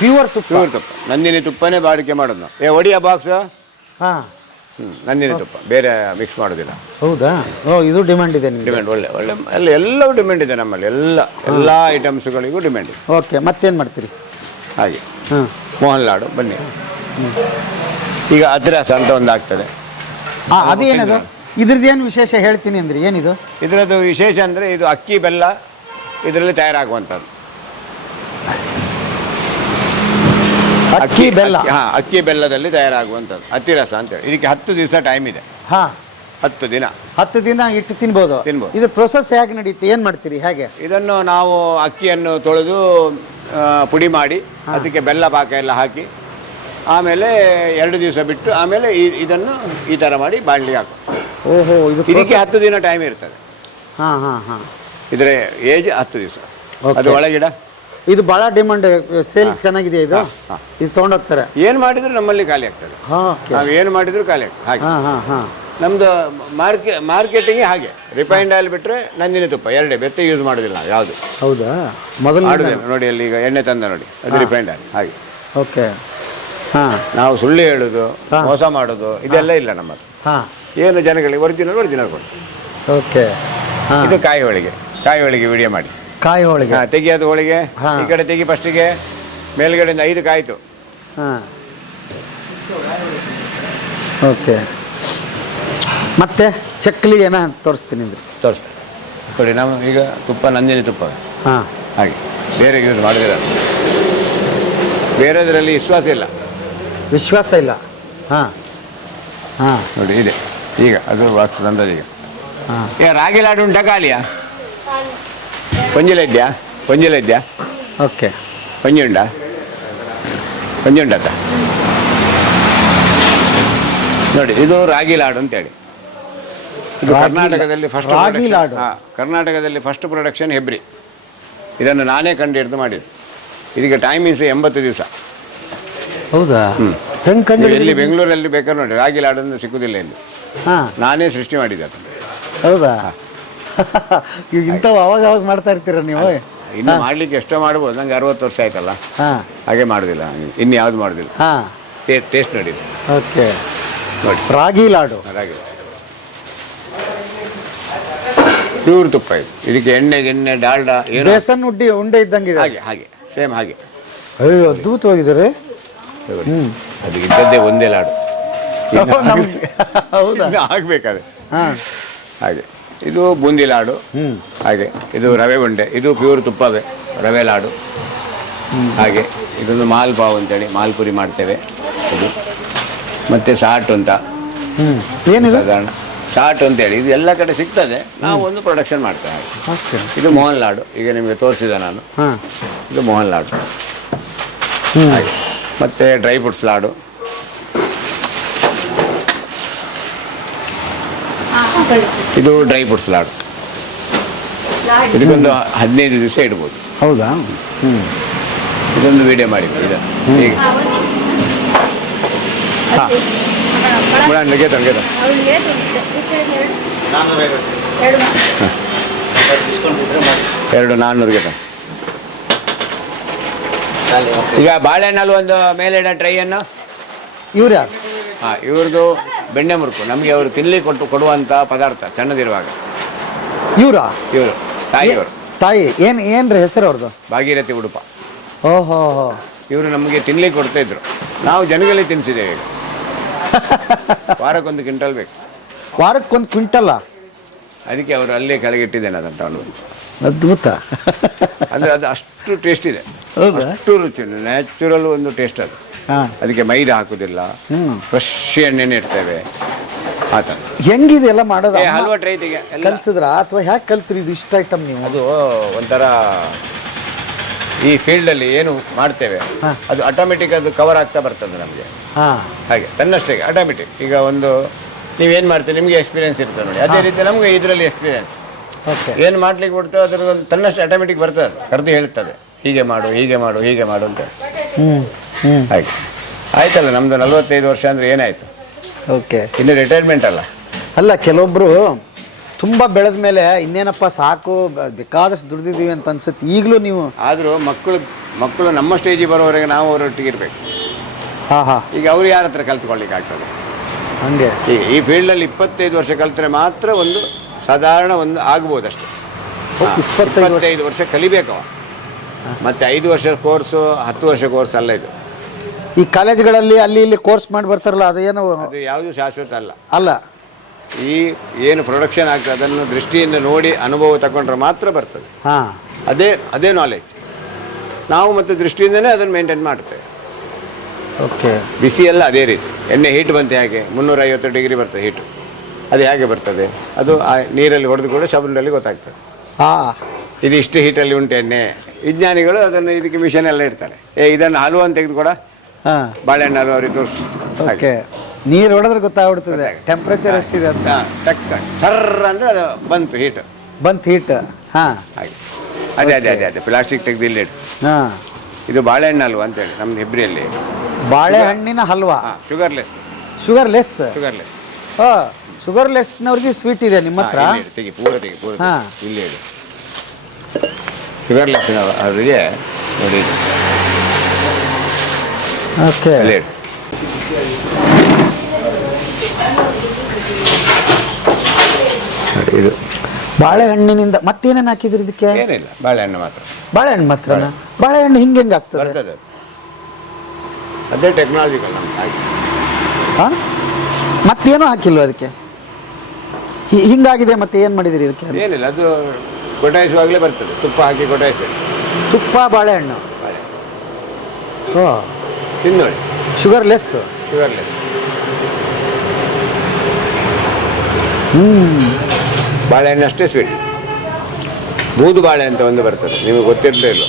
ಪ್ಯೂರ್ ತುಪ್ಪ. ಪ್ಯೂರ್ ತುಪ್ಪ. ನಂದಿನಿ ತುಪ್ಪನೇ ಬಾಳಿಕೆ ಮಾಡೋದು ನಾವು. ಒಡಿಯಾ ಬಾಕ್ಸ್ ಹಾ ನಂದಿನಿ ತುಪ್ಪ, ಬೇರೆ ಮಿಕ್ಸ್ ಮಾಡೋದಿಲ್ಲ. ಹೌದಾ? ಓ ಇದು ಡಿಮ್ಯಾಂಡ್ ಇದೆ ನಿಮಗೆ? ಡಿಮ್ಯಾಂಡ್ ಒಳ್ಳೆ ಒಳ್ಳೆ ಅಲ್ಲಿ ಎಲ್ಲವೂ ಡಿಮ್ಯಾಂಡ್ ಇದೆ ನಮ್ಮಲ್ಲಿ. ಎಲ್ಲ ಐಟಮ್ಸ್ಗಳಿಗೂ ಡಿಮ್ಯಾಂಡ್ ಇದೆ. ಓಕೆ ಮತ್ತೇನು ಮಾಡ್ತೀರಿ? ಹಾಗೆ ಹಾಂ ಮೋಹನ್ ಲಾಡು ಬನ್ನಿ. ಈಗ ಅದ್ರಾಸ ಅಂತ ಒಂದು ಆಗ್ತದೆ. ಹಾಂ ಅದೇನದು? ಇದ್ರದ್ದು ಏನು ವಿಶೇಷ ಹೇಳ್ತೀನಿ ಅಂದ್ರೆ ಏನಿದು? ಇದರದ್ದು ವಿಶೇಷ ಅಂದರೆ ಇದು ಅಕ್ಕಿ ಬೆಲ್ಲ ಇದರಲ್ಲಿ ತಯಾರಾಗುವಂಥದ್ದು. ಅಕ್ಕಿ ಬೆಲ್ಲ? ಹಾಂ ಅಕ್ಕಿ ಬೆಲ್ಲದಲ್ಲಿ ತಯಾರಾಗುವಂಥದ್ದು ಅತಿರಸ ಅಂತೇಳಿ. ಇದಕ್ಕೆ 10 ದಿವಸ ಟೈಮ್ ಇದೆ. ಹಾಂ 10 ದಿನ. 10 ದಿನ ಇಟ್ಟು ತಿನ್ಬೋದು. ಇದು ಪ್ರೊಸೆಸ್ ಹೇಗೆ ನಡೀತೆ? ಏನು ಮಾಡ್ತೀರಿ ಹೇಗೆ? ಇದನ್ನು ನಾವು ಅಕ್ಕಿಯನ್ನು ತೊಳೆದು ಪುಡಿ ಮಾಡಿ ಅದಕ್ಕೆ ಬೆಲ್ಲ ಪಾಕ ಎಲ್ಲ ಹಾಕಿ ಆಮೇಲೆ 2 ದಿವಸ ಬಿಟ್ಟು ಆಮೇಲೆ ಇದನ್ನು ಈ ಥರ ಮಾಡಿ ಬಾಣಲಿಗೆ ಹಾಕು. ಓಹೋ ಇದಕ್ಕೆ 10 ದಿನ ಟೈಮ್ ಇರ್ತದೆ. ಹಾಂ ಹಾಂ ಹಾಂ ಇದರ ಏಜ್ 10 ದಿವಸ. ಅದು ಒಳಗಿಡ. ಇದು ಭಾಳ ಡಿಮಾಂಡ್, ಸೇಲ್ ಚೆನ್ನಾಗಿದೆ ಇದು. ಇದು ತೊಗೊಂಡೋಗ್ತಾರೆ. ಏನು ಮಾಡಿದ್ರು ನಮ್ಮಲ್ಲಿ ಖಾಲಿ ಆಗ್ತದೆ. ನಾವು ಏನು ಮಾಡಿದ್ರು ಖಾಲಿ ಆಗ್ತದೆ ಹಾಗೆ. ಹಾಂ ಹಾಂ ಹಾಂ ನಮ್ಮದು ಮಾರ್ಕೆಟಿಂಗ್ ಹಾಗೆ. ರಿಫೈನ್ಡ್ ಆಯಿಲ್ ಬಿಟ್ಟರೆ ನಂದಿನಿ ತುಪ್ಪ ಎರಡೇ, ಬೆತ್ತ ಯೂಸ್ ಮಾಡೋದಿಲ್ಲ ನಾವು ಯಾವುದು. ಹೌದಾ? ಮೊದಲು ಮಾಡೋದಿಲ್ಲ ನೋಡಿ. ಅಲ್ಲಿ ಈಗ ಎಣ್ಣೆ ತಂದ ನೋಡಿ, ಅದು ರಿಫೈನ್ಡ್ ಆಯಿಲ್ ಹಾಗೆ. ಓಕೆ ಹಾಂ ನಾವು ಸುಳ್ಳು ಹೇಳೋದು, ಮೋಸ ಮಾಡೋದು ಇದೆಲ್ಲ ಇಲ್ಲ ನಮ್ಮದು. ಹಾಂ ಏನು ಜನಗಳಿಗೆ ಒರಿಜಿನಲ್ ಕೊಡಿ. ಓಕೆ ಹಾಂ ಇದು ಕಾಯಿ ಹೋಳಿಗೆ ವಿಡಿಯೋ ಮಾಡಿ. ಕಾಯಿ ಹೋಳಿಗೆ ತೆಗಿಯೋದು ಹೋಳಿಗೆ. ಈ ಕಡೆ ತೆಗಿ ಫಸ್ಟಿಗೆ ಮೇಲ್ಗಡೆಯಿಂದ 5 ಕಾಯ್ತು. ಹಾಂ ಓಕೆ ಮತ್ತೆ ಚಕ್ಲಿ ಏನೋ ತೋರಿಸ್ತೀನಿ ಅಂದರೆ ತೋರಿಸ್ತೀನಿ ನೋಡಿ. ನಾವು ಈಗ ತುಪ್ಪ ನಂದಿನಿ ತುಪ್ಪ ಹಾಂ ಹಾಗೆ ಬೇರೆ ಯೂಸ್ ಮಾಡಿದ್ರೆ ಬೇರೆದರಲ್ಲಿ ವಿಶ್ವಾಸ ಇಲ್ಲ. ಹಾಂ ಹಾಂ ನೋಡಿ ಇದೆ. ಈಗ ಅದು ಬಾಕ್ಸ್ ತಂದದ್ದು ಈಗ. ಹಾಂ ರಾಗಿ ಲಾಡು ಉಂಟಾ ಖಾಲಿಯಾ? ಪಂಜಿಲ ಇದೆಯಾ? ಓಕೆ ಪಂಜಿ ಉಂಟತ್ತ ನೋಡಿ. ಇದು ರಾಗಿ ಲಾಡು ಅಂತೇಳಿ. ಇದು ಕರ್ನಾಟಕದಲ್ಲಿ ಫಸ್ಟ್ ರಾಗಿ ಲಾಡು. ಕರ್ನಾಟಕದಲ್ಲಿ ಫಸ್ಟ್ ಪ್ರೊಡಕ್ಷನ್ ಹೆಬ್ರಿ. ಇದನ್ನು ನಾನೇ ಕಂಡು ಹಿಡಿದು ಮಾಡಿದ್ದು. ಇದಕ್ಕೆ ಟೈಮಿಂಗ್ಸ್ 80 ದಿವಸ. ಹೌದಾ? ಹೆಂಗೆ ಕಂಡು ಎಲ್ಲಿ ಬೆಂಗಳೂರಲ್ಲಿ ಬೇಕಾದ್ರೆ ನೋಡಿ, ರಾಗಿ ಲಾಡನ್ನು ಸಿಕ್ಕುದಿಲ್ಲ ಇಲ್ಲಿ. ಹಾಂ ನಾನೇ ಸೃಷ್ಟಿ ಮಾಡಿದ್ದೆ ಅದನ್ನು. ಹೌದಾ? ಈಗ ಇಂಥವು ಅವಾಗ ಮಾಡ್ತಾ ಇರ್ತೀರ ನೀವು? ಇನ್ನು ಮಾಡ್ಲಿಕ್ಕೆ ಎಷ್ಟೋ ಮಾಡ್ಬೋದು. ನಂಗೆ 60 ವರ್ಷ ಆಯ್ತಲ್ಲ. ಹಾಂ ಹಾಗೆ ಮಾಡೋದಿಲ್ಲ, ಇನ್ನು ಯಾವುದು ಮಾಡೋದಿಲ್ಲ. ಹಾಂ ಟೇಸ್ಟ್ ನೋಡಿ. ಓಕೆ ನೋಡಿ ರಾಗಿ ಲಾಡು. ರಾಗಿ ಪ್ಯೂರ್ ತುಪ್ಪ ಇದು. ಇದಕ್ಕೆ ಎಣ್ಣೆ ಡಾಲ್ಡಾ ಏನು ಬೇಸನ್ ಉಂಡೆ ಇದ್ದಂಗಿದೆ. ಹಾಗೆ ಸೇಮ್ ಹಾಗೆ. ಅಯ್ಯೋ ಅದ್ಭುತವಾಗಿದ್ದಾರೆ. ಅದು ಇದ್ದದ್ದೇ ಒಂದೇ ಲಾಡು. ಹೌದಾ? ಆಗ್ಬೇಕಾದ್ರೆ ಹಾಂ ಹಾಗೆ. ಇದು ಬೂಂದಿ ಲಾಡು ಹಾಗೆ. ಇದು ರವೆ ಉಂಡೆ. ಇದು ಪ್ಯೂರ್ ತುಪ್ಪವೇ ರವೆ ಲಾಡು ಹಾಗೆ. ಇದೊಂದು ಮಾಲ್ಪಾವ್ ಅಂತೇಳಿ ಮಾಲ್ಪುರಿ ಮಾಡ್ತೇವೆ. ಇದು ಮತ್ತು ಸಾಟ್ ಅಂತ ಏನಿದೆ? ಸಾಧಾರಣ ಸಾಟ್ ಅಂತೇಳಿ ಇದು ಎಲ್ಲ ಕಡೆ ಸಿಗ್ತದೆ. ನಾವು ಒಂದು ಪ್ರೊಡಕ್ಷನ್ ಮಾಡ್ತೇವೆ. ಇದು ಮೋಹನ್ ಲಾಡು. ಈಗ ನಿಮಗೆ ತೋರಿಸಿದೆ ನಾನು. ಇದು ಮೋಹನ್ ಲಾಡು ಹಾಗೆ. ಮತ್ತು ಡ್ರೈ ಫ್ರೂಟ್ಸ್ ಲಾಡು. ಇದು ಡ್ರೈ ಫ್ರೂಟ್ಸ್ ಲಾಡು. ಇದಕ್ಕೊಂದು 15 ದಿವಸ ಇಡ್ಬೋದು. ಹೌದಾ? ಇದೊಂದು ವಿಡಿಯೋ ಮಾಡಿ ಇದು ಹೀಗೆ. ಹಾಂ ಎರಡು 400ಗೆ ತ. ಈಗ ಬಾಳೆಹಣ್ಣಲ್ಲಿ ಒಂದು ಮೇಲಿಡ ಟ್ರೈಯನ್ನು ಇವ್ರು ಯಾರು? ಹಾಂ ಇವ್ರದ್ದು ಬೆಣ್ಣೆ ಮುರುಕು ನಮಗೆ ಅವರು ತಿನ್ಲಿಕ್ಕೆ ಕೊಡುವಂಥ ಪದಾರ್ಥ ಸಣ್ಣದಿರುವಾಗ. ಇವರಾ? ಇವರು ತಾಯಿಯವರು. ತಾಯಿ ಏನ್ರಿ ಹೆಸರು ಅವ್ರದ್ದು? ಭಾಗೀರಥಿ ಉಡುಪ. ಓಹೋ. ಇವರು ನಮಗೆ ತಿನ್ಲಿಕ್ಕೆ ಕೊಡ್ತಾ ಇದ್ರು. ನಾವು ಜನಗಳಿಗೆ ತಿನ್ನಿಸಿದ್ದೇವೆ ಈಗ. ವಾರಕ್ಕೊಂದು ಕ್ವಿಂಟಲ್ ಬೇಕು. ವಾರಕ್ಕೊಂದು ಕ್ವಿಂಟಲ್ಲ? ಅದಕ್ಕೆ ಅವರು ಅಲ್ಲೇ ಕೆಳಗಿಟ್ಟಿದ್ದೇನೆ ಅದನ್ನು ತಗೊಂಡು. ಅದ್ಭುತ. ಅಂದರೆ ಅದು ಅಷ್ಟು ಟೇಸ್ಟ್ ಇದೆ, ಅಷ್ಟು ರುಚಿ, ನ್ಯಾಚುರಲ್ ಒಂದು ಟೇಸ್ಟ್ ಅದು. ಅದಕ್ಕೆ ಮೈದಾ ಹಾಕುದಿಲ್ಲ, ಫ್ರೆಶ್ ಎಣ್ಣೆನೇ ಇಡ್ತೇವೆ ಆ ಥರ. ಹೆಂಗಿದೆ ಎಲ್ಲ ಮಾಡೋದು? ಹಲ್ವಾ ಟ್ರೈತಿಗೆ ಕಲ್ಸಿದ್ರಾ ಅಥವಾ ಹ್ಯಾಕೆ ಕಲ್ತ್ರಿ ಇದು ಇಷ್ಟ ಐಟಮ್ ನೀವು? ಅದು ಒಂಥರ ಈ ಫೀಲ್ಡಲ್ಲಿ ಏನು ಮಾಡ್ತೇವೆ ಅದು ಆಟೋಮೆಟಿಕ್ ಅದು ಕವರ್ ಆಗ್ತಾ ಬರ್ತದೆ ನಮಗೆ. ಹಾಗೆ ತನ್ನಷ್ಟೇ ಆಟೋಮೆಟಿಕ್. ಈಗ ಒಂದು ನೀವೇನು ಮಾಡ್ತೀವಿ ನಿಮಗೆ ಎಕ್ಸ್ಪೀರಿಯನ್ಸ್ ಇರ್ತದೆ ನೋಡಿ, ಅದೇ ರೀತಿ ನಮಗೆ ಇದರಲ್ಲಿ ಎಕ್ಸ್ಪೀರಿಯನ್ಸ್. ಏನು ಮಾಡ್ಲಿಕ್ಕೆ ಬಿಡ್ತೇವೆ ಅದ್ರದ್ದು ಒಂದು ತನ್ನಷ್ಟು ಆಟೋಮೆಟಿಕ್ ಬರ್ತದೆ, ಕರೆದು ಹೇಳ್ತದೆ ಹೀಗೆ ಮಾಡು ಹೀಗೆ ಮಾಡು ಹೀಗೆ ಮಾಡು ಅಂತ. ಹಾಗೆ ಆಯ್ತಲ್ಲ, ನಮ್ದು 45 ವರ್ಷ ಅಂದರೆ ಏನಾಯಿತು? ಓಕೆ, ಇನ್ನು ರಿಟೈರ್ಮೆಂಟ್ ಅಲ್ಲ. ಅಲ್ಲ, ಕೆಲವೊಬ್ಬರು ತುಂಬ ಬೆಳೆದ ಮೇಲೆ ಇನ್ನೇನಪ್ಪ ಸಾಕು ಬೇಕಾದಷ್ಟು ದುಡ್ದಿದ್ದೀವಿ ಅಂತ ಅನ್ಸುತ್ತೆ. ಈಗಲೂ ನೀವು ಆದರೂ ಮಕ್ಕಳು ನಮ್ಮ ಸ್ಟೇಜಿಗೆ ಬರೋವರೆಗೆ ನಾವು ಅವರೊಟ್ಟಿಗೆ ಇರಬೇಕು. ಈಗ ಅವ್ರು ಯಾರ ಹತ್ರ ಕಲ್ತ್ಕೊಳ್ಳಿಕ್ಕೆ ಆಗ್ತದೆ? ಹಂಗೆ ಈಗ ಈ ಫೀಲ್ಡಲ್ಲಿ 25 ವರ್ಷ ಕಲ್ತರೆ ಮಾತ್ರ ಒಂದು ಸಾಧಾರಣ ಒಂದು ಆಗ್ಬೋದಷ್ಟೆ. 25 ವರ್ಷ ಕಲಿಬೇಕವ. ಮತ್ತು 5 ವರ್ಷ ಕೋರ್ಸು 10 ವರ್ಷ ಕೋರ್ಸ್ ಅಲ್ಲ ಇದು. ಈ ಕಾಲೇಜ್ಗಳಲ್ಲಿ ಅಲ್ಲಿ ಇಲ್ಲಿ ಕೋರ್ಸ್ ಮಾಡಿ ಬರ್ತಾರಲ್ಲ, ಅದೇನು ಅದು ಯಾವುದು ಶಾಶ್ವತ ಅಲ್ಲ. ಈ ಏನು ಪ್ರೊಡಕ್ಷನ್ ಆಗ್ತದೆ ಅದನ್ನು ದೃಷ್ಟಿಯಿಂದ ನೋಡಿ ಅನುಭವ ತಗೊಂಡ್ರೆ ಮಾತ್ರ ಬರ್ತದೆ. ಅದೇ ನಾಲೆಜ್. ನಾವು ಮತ್ತು ದೃಷ್ಟಿಯಿಂದನೇ ಅದನ್ನು ಮೇಂಟೈನ್ ಮಾಡ್ತೇವೆ. ಓಕೆ. ಬಿಸಿ ಎಲ್ಲ ಅದೇ ರೀತಿ. ಎಣ್ಣೆ ಹೀಟ್ ಬಂತೆ ಹೇಗೆ 350 ಡಿಗ್ರಿ ಬರ್ತದೆ ಹೀಟು. ಅದು ಹೇಗೆ ಬರ್ತದೆ? ಅದು ಆ ನೀರಲ್ಲಿ ಹೊಡೆದು ಕೂಡ ಶಬ್ದದಲ್ಲಿ ಗೊತ್ತಾಗ್ತದೆ. ಇದು ಇಷ್ಟು ಹೀಟಲ್ಲಿ ಉಂಟು ಎಣ್ಣೆ. ವಿಜ್ಞಾನಿಗಳು ಅದನ್ನು ಇದಕ್ಕೆ ಮಿಷನ್ ಎಲ್ಲ ಇರ್ತಾರೆ. ಇದನ್ನು ಹಲುವನ್ನು ತೆಗೆದುಕೊಡ ಬಾಳೆಹಣ್ಣು ಹಲವು ಅವ್ರಿಗೆ ತೋರಿಸಿ. ಓಕೆ, ನೀರು ಹೊಡೆದ್ರೆ ಗೊತ್ತಾಗ್ಬಿಡ್ತದೆ ಟೆಂಪ್ರೇಚರ್ ಎಷ್ಟಿದೆ ಅಂತ. ಟಕ್ ಟರ್ರ್ ಅಂದರೆ ಅದು ಬಂತು ಹೀಟ್. ಹಾಗೆ ಅದೇ ಪ್ಲಾಸ್ಟಿಕ್ ತೆಗೆದು ಇಲ್ಲಿ ಇಟ್ಟು. ಇದು ಬಾಳೆಹಣ್ಣು ಹಲ್ವಾ ಅಂತೇಳಿ ನಮ್ದು ಹೆಬ್ರಿಯಲ್ಲಿ. ಬಾಳೆಹಣ್ಣಿನ ಹಲ್ವಾ. ಶುಗರ್ಲೆಸ್. ಶುಗರ್ಲೆಸ್ನವ್ರಿಗೆ ಸ್ವೀಟ್ ಇದೆ ನಿಮ್ಮ ಹತ್ರ? ತೆಗಿ ಪೂರ ಇಲ್ಲಿ ಹೇಳಿ. ಶುಗರ್ಲೆಸ್ ಅವರಿಗೆ ನೋಡಿ. ಓಕೆ. ಇದು ಬಾಳೆಹಣ್ಣಿನಿಂದ ಮತ್ತೇನೇನು ಹಾಕಿದ್ರಿ ಇದಕ್ಕೆ? ಏನಿಲ್ಲ, ಬಾಳೆಹಣ್ಣು ಮಾತ್ರ. ಬಾಳೆಹಣ್ಣು ಮಾತ್ರನಾ? ಬಾಳೆಹಣ್ಣು ಹಿಂಗೆ ಆಗ್ತದೆ? ಬರ್ತದೆ, ಅದೇ ಟೆಕ್ನಾಲಜಿಗಳು ನಮ್ಗೆ ಹಾಗೆ. ಮತ್ತೇನೂ ಹಾಕಿಲ್ವ ಅದಕ್ಕೆ? ಹಿಂಗಾಗಿದೆ, ಮತ್ತೆ ಏನು ಮಾಡಿದಿರಿ ಇದಕ್ಕೆ? ಏನಿಲ್ಲ, ಅದು ಗೊಟಾಯಿಸುವಾಗಲೇ ಬರ್ತದೆ. ತುಪ್ಪ ಹಾಕಿ ಗೊಟಾಯಿಸ್ತೇವೆ. ತುಪ್ಪ ಬಾಳೆಹಣ್ಣು. ತಿನ್ನೋಳಿ. ಶುಗರ್ಲೆಸ್. ಬಾಳೆಹಣ್ಣು ಅಷ್ಟೇ ಸ್ವೀಟ್. ಬೂದು ಬಾಳೆ ಅಂತ ಒಂದು ಬರ್ತದೆ, ನಿಮಗೆ ಗೊತ್ತಿರಲೇ ಇಲ್ಲ.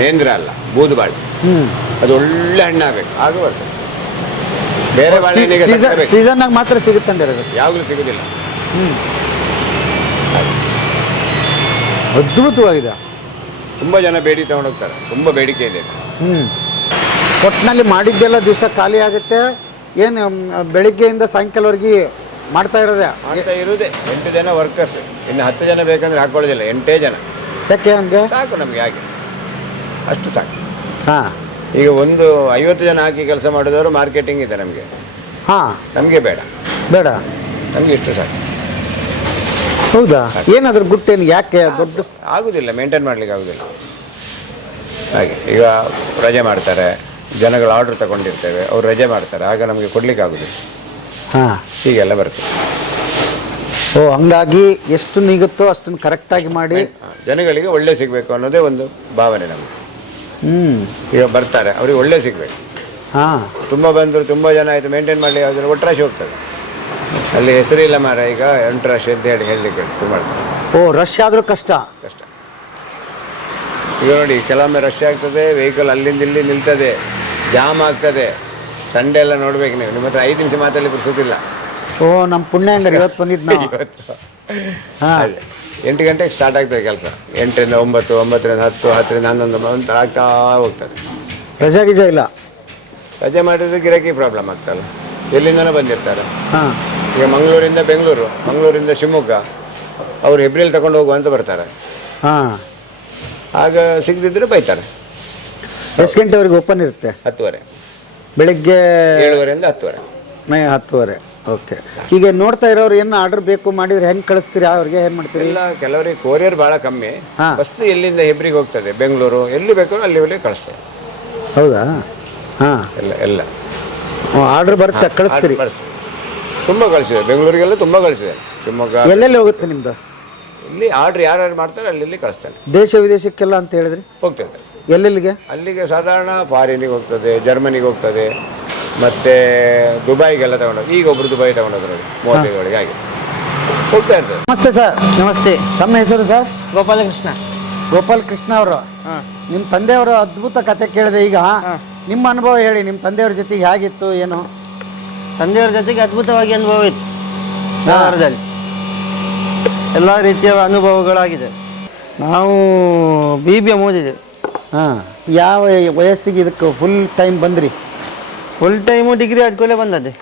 ನೇಂದ್ರ ಅಲ್ಲ, ಬೂದು ಬಾಳೆ. ಅದು ಒಳ್ಳೆ ಹಣ್ಣಾಗಬೇಕು, ಆಗ ಬರ್ತದೆ. ಬೇರೆ ಬಾಳೆ ಸೀಸನ್ನಾಗ ಮಾತ್ರ ಸಿಗುತ್ತಂದ್ರೆ ಅದು ಯಾವಾಗಲೂ ಸಿಗೋದಿಲ್ಲ. ಅದ್ಭುತವಾಗಿದೆ. ತುಂಬ ಜನ ಬೇಡಿ ತಗೊಂಡೋಗ್ತಾರೆ, ತುಂಬ ಬೇಡಿಕೆ ಇದೆ. ಒಟ್ಟಿನಲ್ಲಿ ಮಾಡಿದ್ದೆಲ್ಲ ದಿವಸ ಖಾಲಿ ಆಗುತ್ತೆ. ಏನು ಬೆಳಿಗ್ಗೆಯಿಂದ ಸಾಯಂಕಾಲವರೆಗೆ ಮಾಡ್ತಾ ಇರೋದೇ? 8 ಜನ ವರ್ಕರ್ಸ್. ಇನ್ನು 10 ಜನ ಬೇಕಂದ್ರೆ ಹಾಕೊಳ್ಳೋದಿಲ್ಲ, 8 ಜನ. ಯಾಕೆ ಹಂಗೆ? ಸಾಕು ನಮಗೆ, ಹಾಗೆ ಅಷ್ಟು ಸಾಕು. ಈಗ ಒಂದು 50 ಜನ ಹಾಕಿ ಕೆಲಸ ಮಾಡಿದವರು ಮಾರ್ಕೆಟಿಂಗ್ ಇದೆ ನಮಗೆ. ನಮಗೆ ಬೇಡ, ನಮಗೆ ಇಷ್ಟು ಸಾಕು. ಹೌದಾ? ಏನಾದರೂ ಗುಟ್ಟೇನು? ಯಾಕೆ ದೊಡ್ಡ ಆಗುದಿಲ್ಲ, ಮೇಂಟೈನ್ ಮಾಡ್ಲಿಕ್ಕೆ ಆಗುದಿಲ್ಲ. ಹಾಗೆ ಈಗ ರಜೆ ಮಾಡ್ತಾರೆ, ಜನಗಳು ಆರ್ಡರ್ ತಗೊಂಡಿರ್ತೇವೆ, ಅವ್ರು ರಜೆ ಮಾಡ್ತಾರೆ, ಆಗ ನಮಗೆ ಕೊಡ್ಲಿಕ್ಕೆ ಆಗುದಿಲ್ಲ. ಹೀಗೆಲ್ಲ ಬರ್ತದೆ. ಹಂಗಾಗಿ ಎಷ್ಟು ನೀಗುತ್ತೋ ಅಷ್ಟನ್ನು ಕರೆಕ್ಟಾಗಿ ಮಾಡಿ ಜನಗಳಿಗೆ ಒಳ್ಳೆ ಸಿಗಬೇಕು ಅನ್ನೋದೇ ಒಂದು ಭಾವನೆ ನಮಗೆ. ಈಗ ಬರ್ತಾರೆ, ಅವ್ರಿಗೆ ಒಳ್ಳೆ ಸಿಗಬೇಕು. ತುಂಬ ಬಂದರು, ತುಂಬ ಜನ ಆಯಿತು, ಮೇಂಟೈನ್ ಮಾಡಲಿ ಯಾವ್ದಾದ್ರು ಒಟ್ಟರಾಶಿ ಹೋಗ್ತದೆ. ಅಲ್ಲಿ ಹೆಸರು ಇಲ್ಲ ಮಾರ, ಈಗ ಎಂಟ್ರಾಶಿ ಅಂತ ಹೇಳಲಿಕ್ಕೆ ಶುರು ರಶ್ ಆದರೂ ಕಷ್ಟ. ಈಗ ನೋಡಿ, ಕೆಲವೊಮ್ಮೆ ರಶ್ ಆಗ್ತದೆ, ವೆಹಿಕಲ್ ಅಲ್ಲಿಂದ ಇಲ್ಲಿ ನಿಲ್ತದೆ, ಜಾಮ್ ಆಗ್ತದೆ. ಸಂಡೇ ಎಲ್ಲ ನೋಡ್ಬೇಕು ನೀವು. ನಿಮ್ಮ ಹತ್ರ 5 ನಿಮಿಷ ಮಾತಾಡಲಿ ಬಿಡಿಸೋದಿಲ್ಲ. ನಮ್ಮ ಪುಣ್ಯ ಹಂಗಾರೆ ಇವತ್ತು ಬಂದಿದ್ದು ನಾವು. 8 ಗಂಟೆಗೆ ಸ್ಟಾರ್ಟ್ ಆಗ್ತದೆ ಕೆಲಸ. 8ರಿಂದ 9, 9ರಿಂದ 10, 10ರಿಂದ 11 ಅಂತ ಆಗ್ತಾ ಹೋಗ್ತದೆ. ರಜೆ ಗಿಜೆ ಇಲ್ಲ. ರಜೆ ಮಾಡಿದ್ರೆ ಗಿರಾಕಿ ಪ್ರಾಬ್ಲಮ್ ಆಗ್ತಲ್ಲ. ಎಲ್ಲಿಂದನೂ ಬಂದಿರ್ತಾರೆ. ಈಗ ಮಂಗಳೂರಿಂದ ಬೆಂಗಳೂರು, ಮಂಗಳೂರಿಂದ ಶಿವಮೊಗ್ಗ, ಅವರು ಹೆಬ್ರಿಯಲ್ಲಿ ತಗೊಂಡು ಹೋಗುವಂತ ಬರ್ತಾರೆ. ಆಗ ಸಿಗದಿದ್ರೆ ಬೈತಾರೆ. ಎಷ್ಟು ಗಂಟೆವರೆಗೆ ಓಪನ್ ಇರುತ್ತೆ? 10:30. ಬೆಳಿಗ್ಗೆ 7:30ರಿಂದ 10:30. 10:30. ಓಕೆ. ಈಗ ನೋಡ್ತಾ ಇರೋರು ಏನು ಆರ್ಡರ್ ಬೇಕು ಮಾಡಿದ್ರೆ ಹೆಂಗೆ ಕಳಿಸ್ತೀರಿ, ಅವ್ರಿಗೆ ಏನು ಮಾಡ್ತೀರಿ? ಎಲ್ಲ ಕೆಲವರಿಗೆ ಕೊರಿಯರ್ ಭಾಳ ಕಮ್ಮಿ. ಹಾ. ಬಸ್ ಎಲ್ಲಿಂದ ಹೆಬ್ರಿಗೆ ಹೋಗ್ತದೆ, ಬೆಂಗಳೂರು ಎಲ್ಲಿ ಬೇಕಾದ್ರೂ ಅಲ್ಲಿ ಕಳಿಸ್ತಾರೆ. ಹೌದಾ? ಹಾಂ, ಎಲ್ಲ ಆರ್ಡರ್ ಬರುತ್ತೆ ಕಳಿಸ್ತೀರಿ? ತುಂಬ ಕಳಿಸಿದೆ, ಬೆಂಗಳೂರಿಗೆಲ್ಲ ತುಂಬ ಕಳಿಸಿದೆ. ಶಿವಮೊಗ್ಗ ಎಲ್ಲೆಲ್ಲಿ ಹೋಗುತ್ತೆ ನಿಮ್ಮದು? ಇಲ್ಲಿ ಆರ್ಡ್ರ್ ಯಾರ್ಯಾರು ಮಾಡ್ತಾರೆ ಅಲ್ಲಿ ಕಳಿಸ್ತಾರೆ. ದೇಶ ವಿದೇಶಕ್ಕೆಲ್ಲ ಅಂತ ಹೇಳಿದ್ರಿ? ಹೋಗ್ತದೆ. ಎಲ್ಲೆಲ್ಲಿಗೆ? ಅಲ್ಲಿಗೆ ಸಾಧಾರಣ ಫಾರಿನಿಗೆ ಹೋಗ್ತದೆ, ಜರ್ಮನಿಗೆ ಹೋಗ್ತದೆ, ಮತ್ತು ದುಬೈಗೆಲ್ಲ ತಗೊಂಡೋಗಿ. ಈಗ ಒಬ್ಬರು ದುಬೈ ತಗೊಂಡೋದ್ರು 35 ಒಳಗೆ ಆಗಿ ಹೋಗ್ತಾ ಇರ್ತದೆ. ನಮಸ್ತೆ ಸರ್. ನಮಸ್ತೆ. ತಮ್ಮ ಹೆಸರು ಸರ್? ಗೋಪಾಲಕೃಷ್ಣ. ಗೋಪಾಲ್ ಕೃಷ್ಣ ಅವರು. ನಿಮ್ಮ ತಂದೆಯವರ ಅದ್ಭುತ ಕತೆ ಕೇಳಿದೆ. ಈಗ ನಿಮ್ಮ ಅನುಭವ ಹೇಳಿ, ನಿಮ್ಮ ತಂದೆಯವ್ರ ಜೊತೆಗೆ ಹೇಗಿತ್ತು ಏನು? ತಂದೆಯವರ ಜೊತೆಗೆ ಅದ್ಭುತವಾಗಿ ಅನುಭವ ಇತ್ತು. ವ್ಯವಹಾರದಲ್ಲಿ ಎಲ್ಲ ರೀತಿಯ ಅನುಭವಗಳಾಗಿದೆ. ನಾವು BBA ಓದಿದ್ದೇವೆ. ಹಾಂ, ಯಾವ ವಯಸ್ಸಿಗೆ ಇದಕ್ಕೆ ಫುಲ್ ಟೈಮ್ ಬಂದ್ರಿ? ಫುಲ್ ಟೈಮು ಡಿಗ್ರಿ ಆದ್ಮೇಲೆ ಬಂದದ್ದೆ.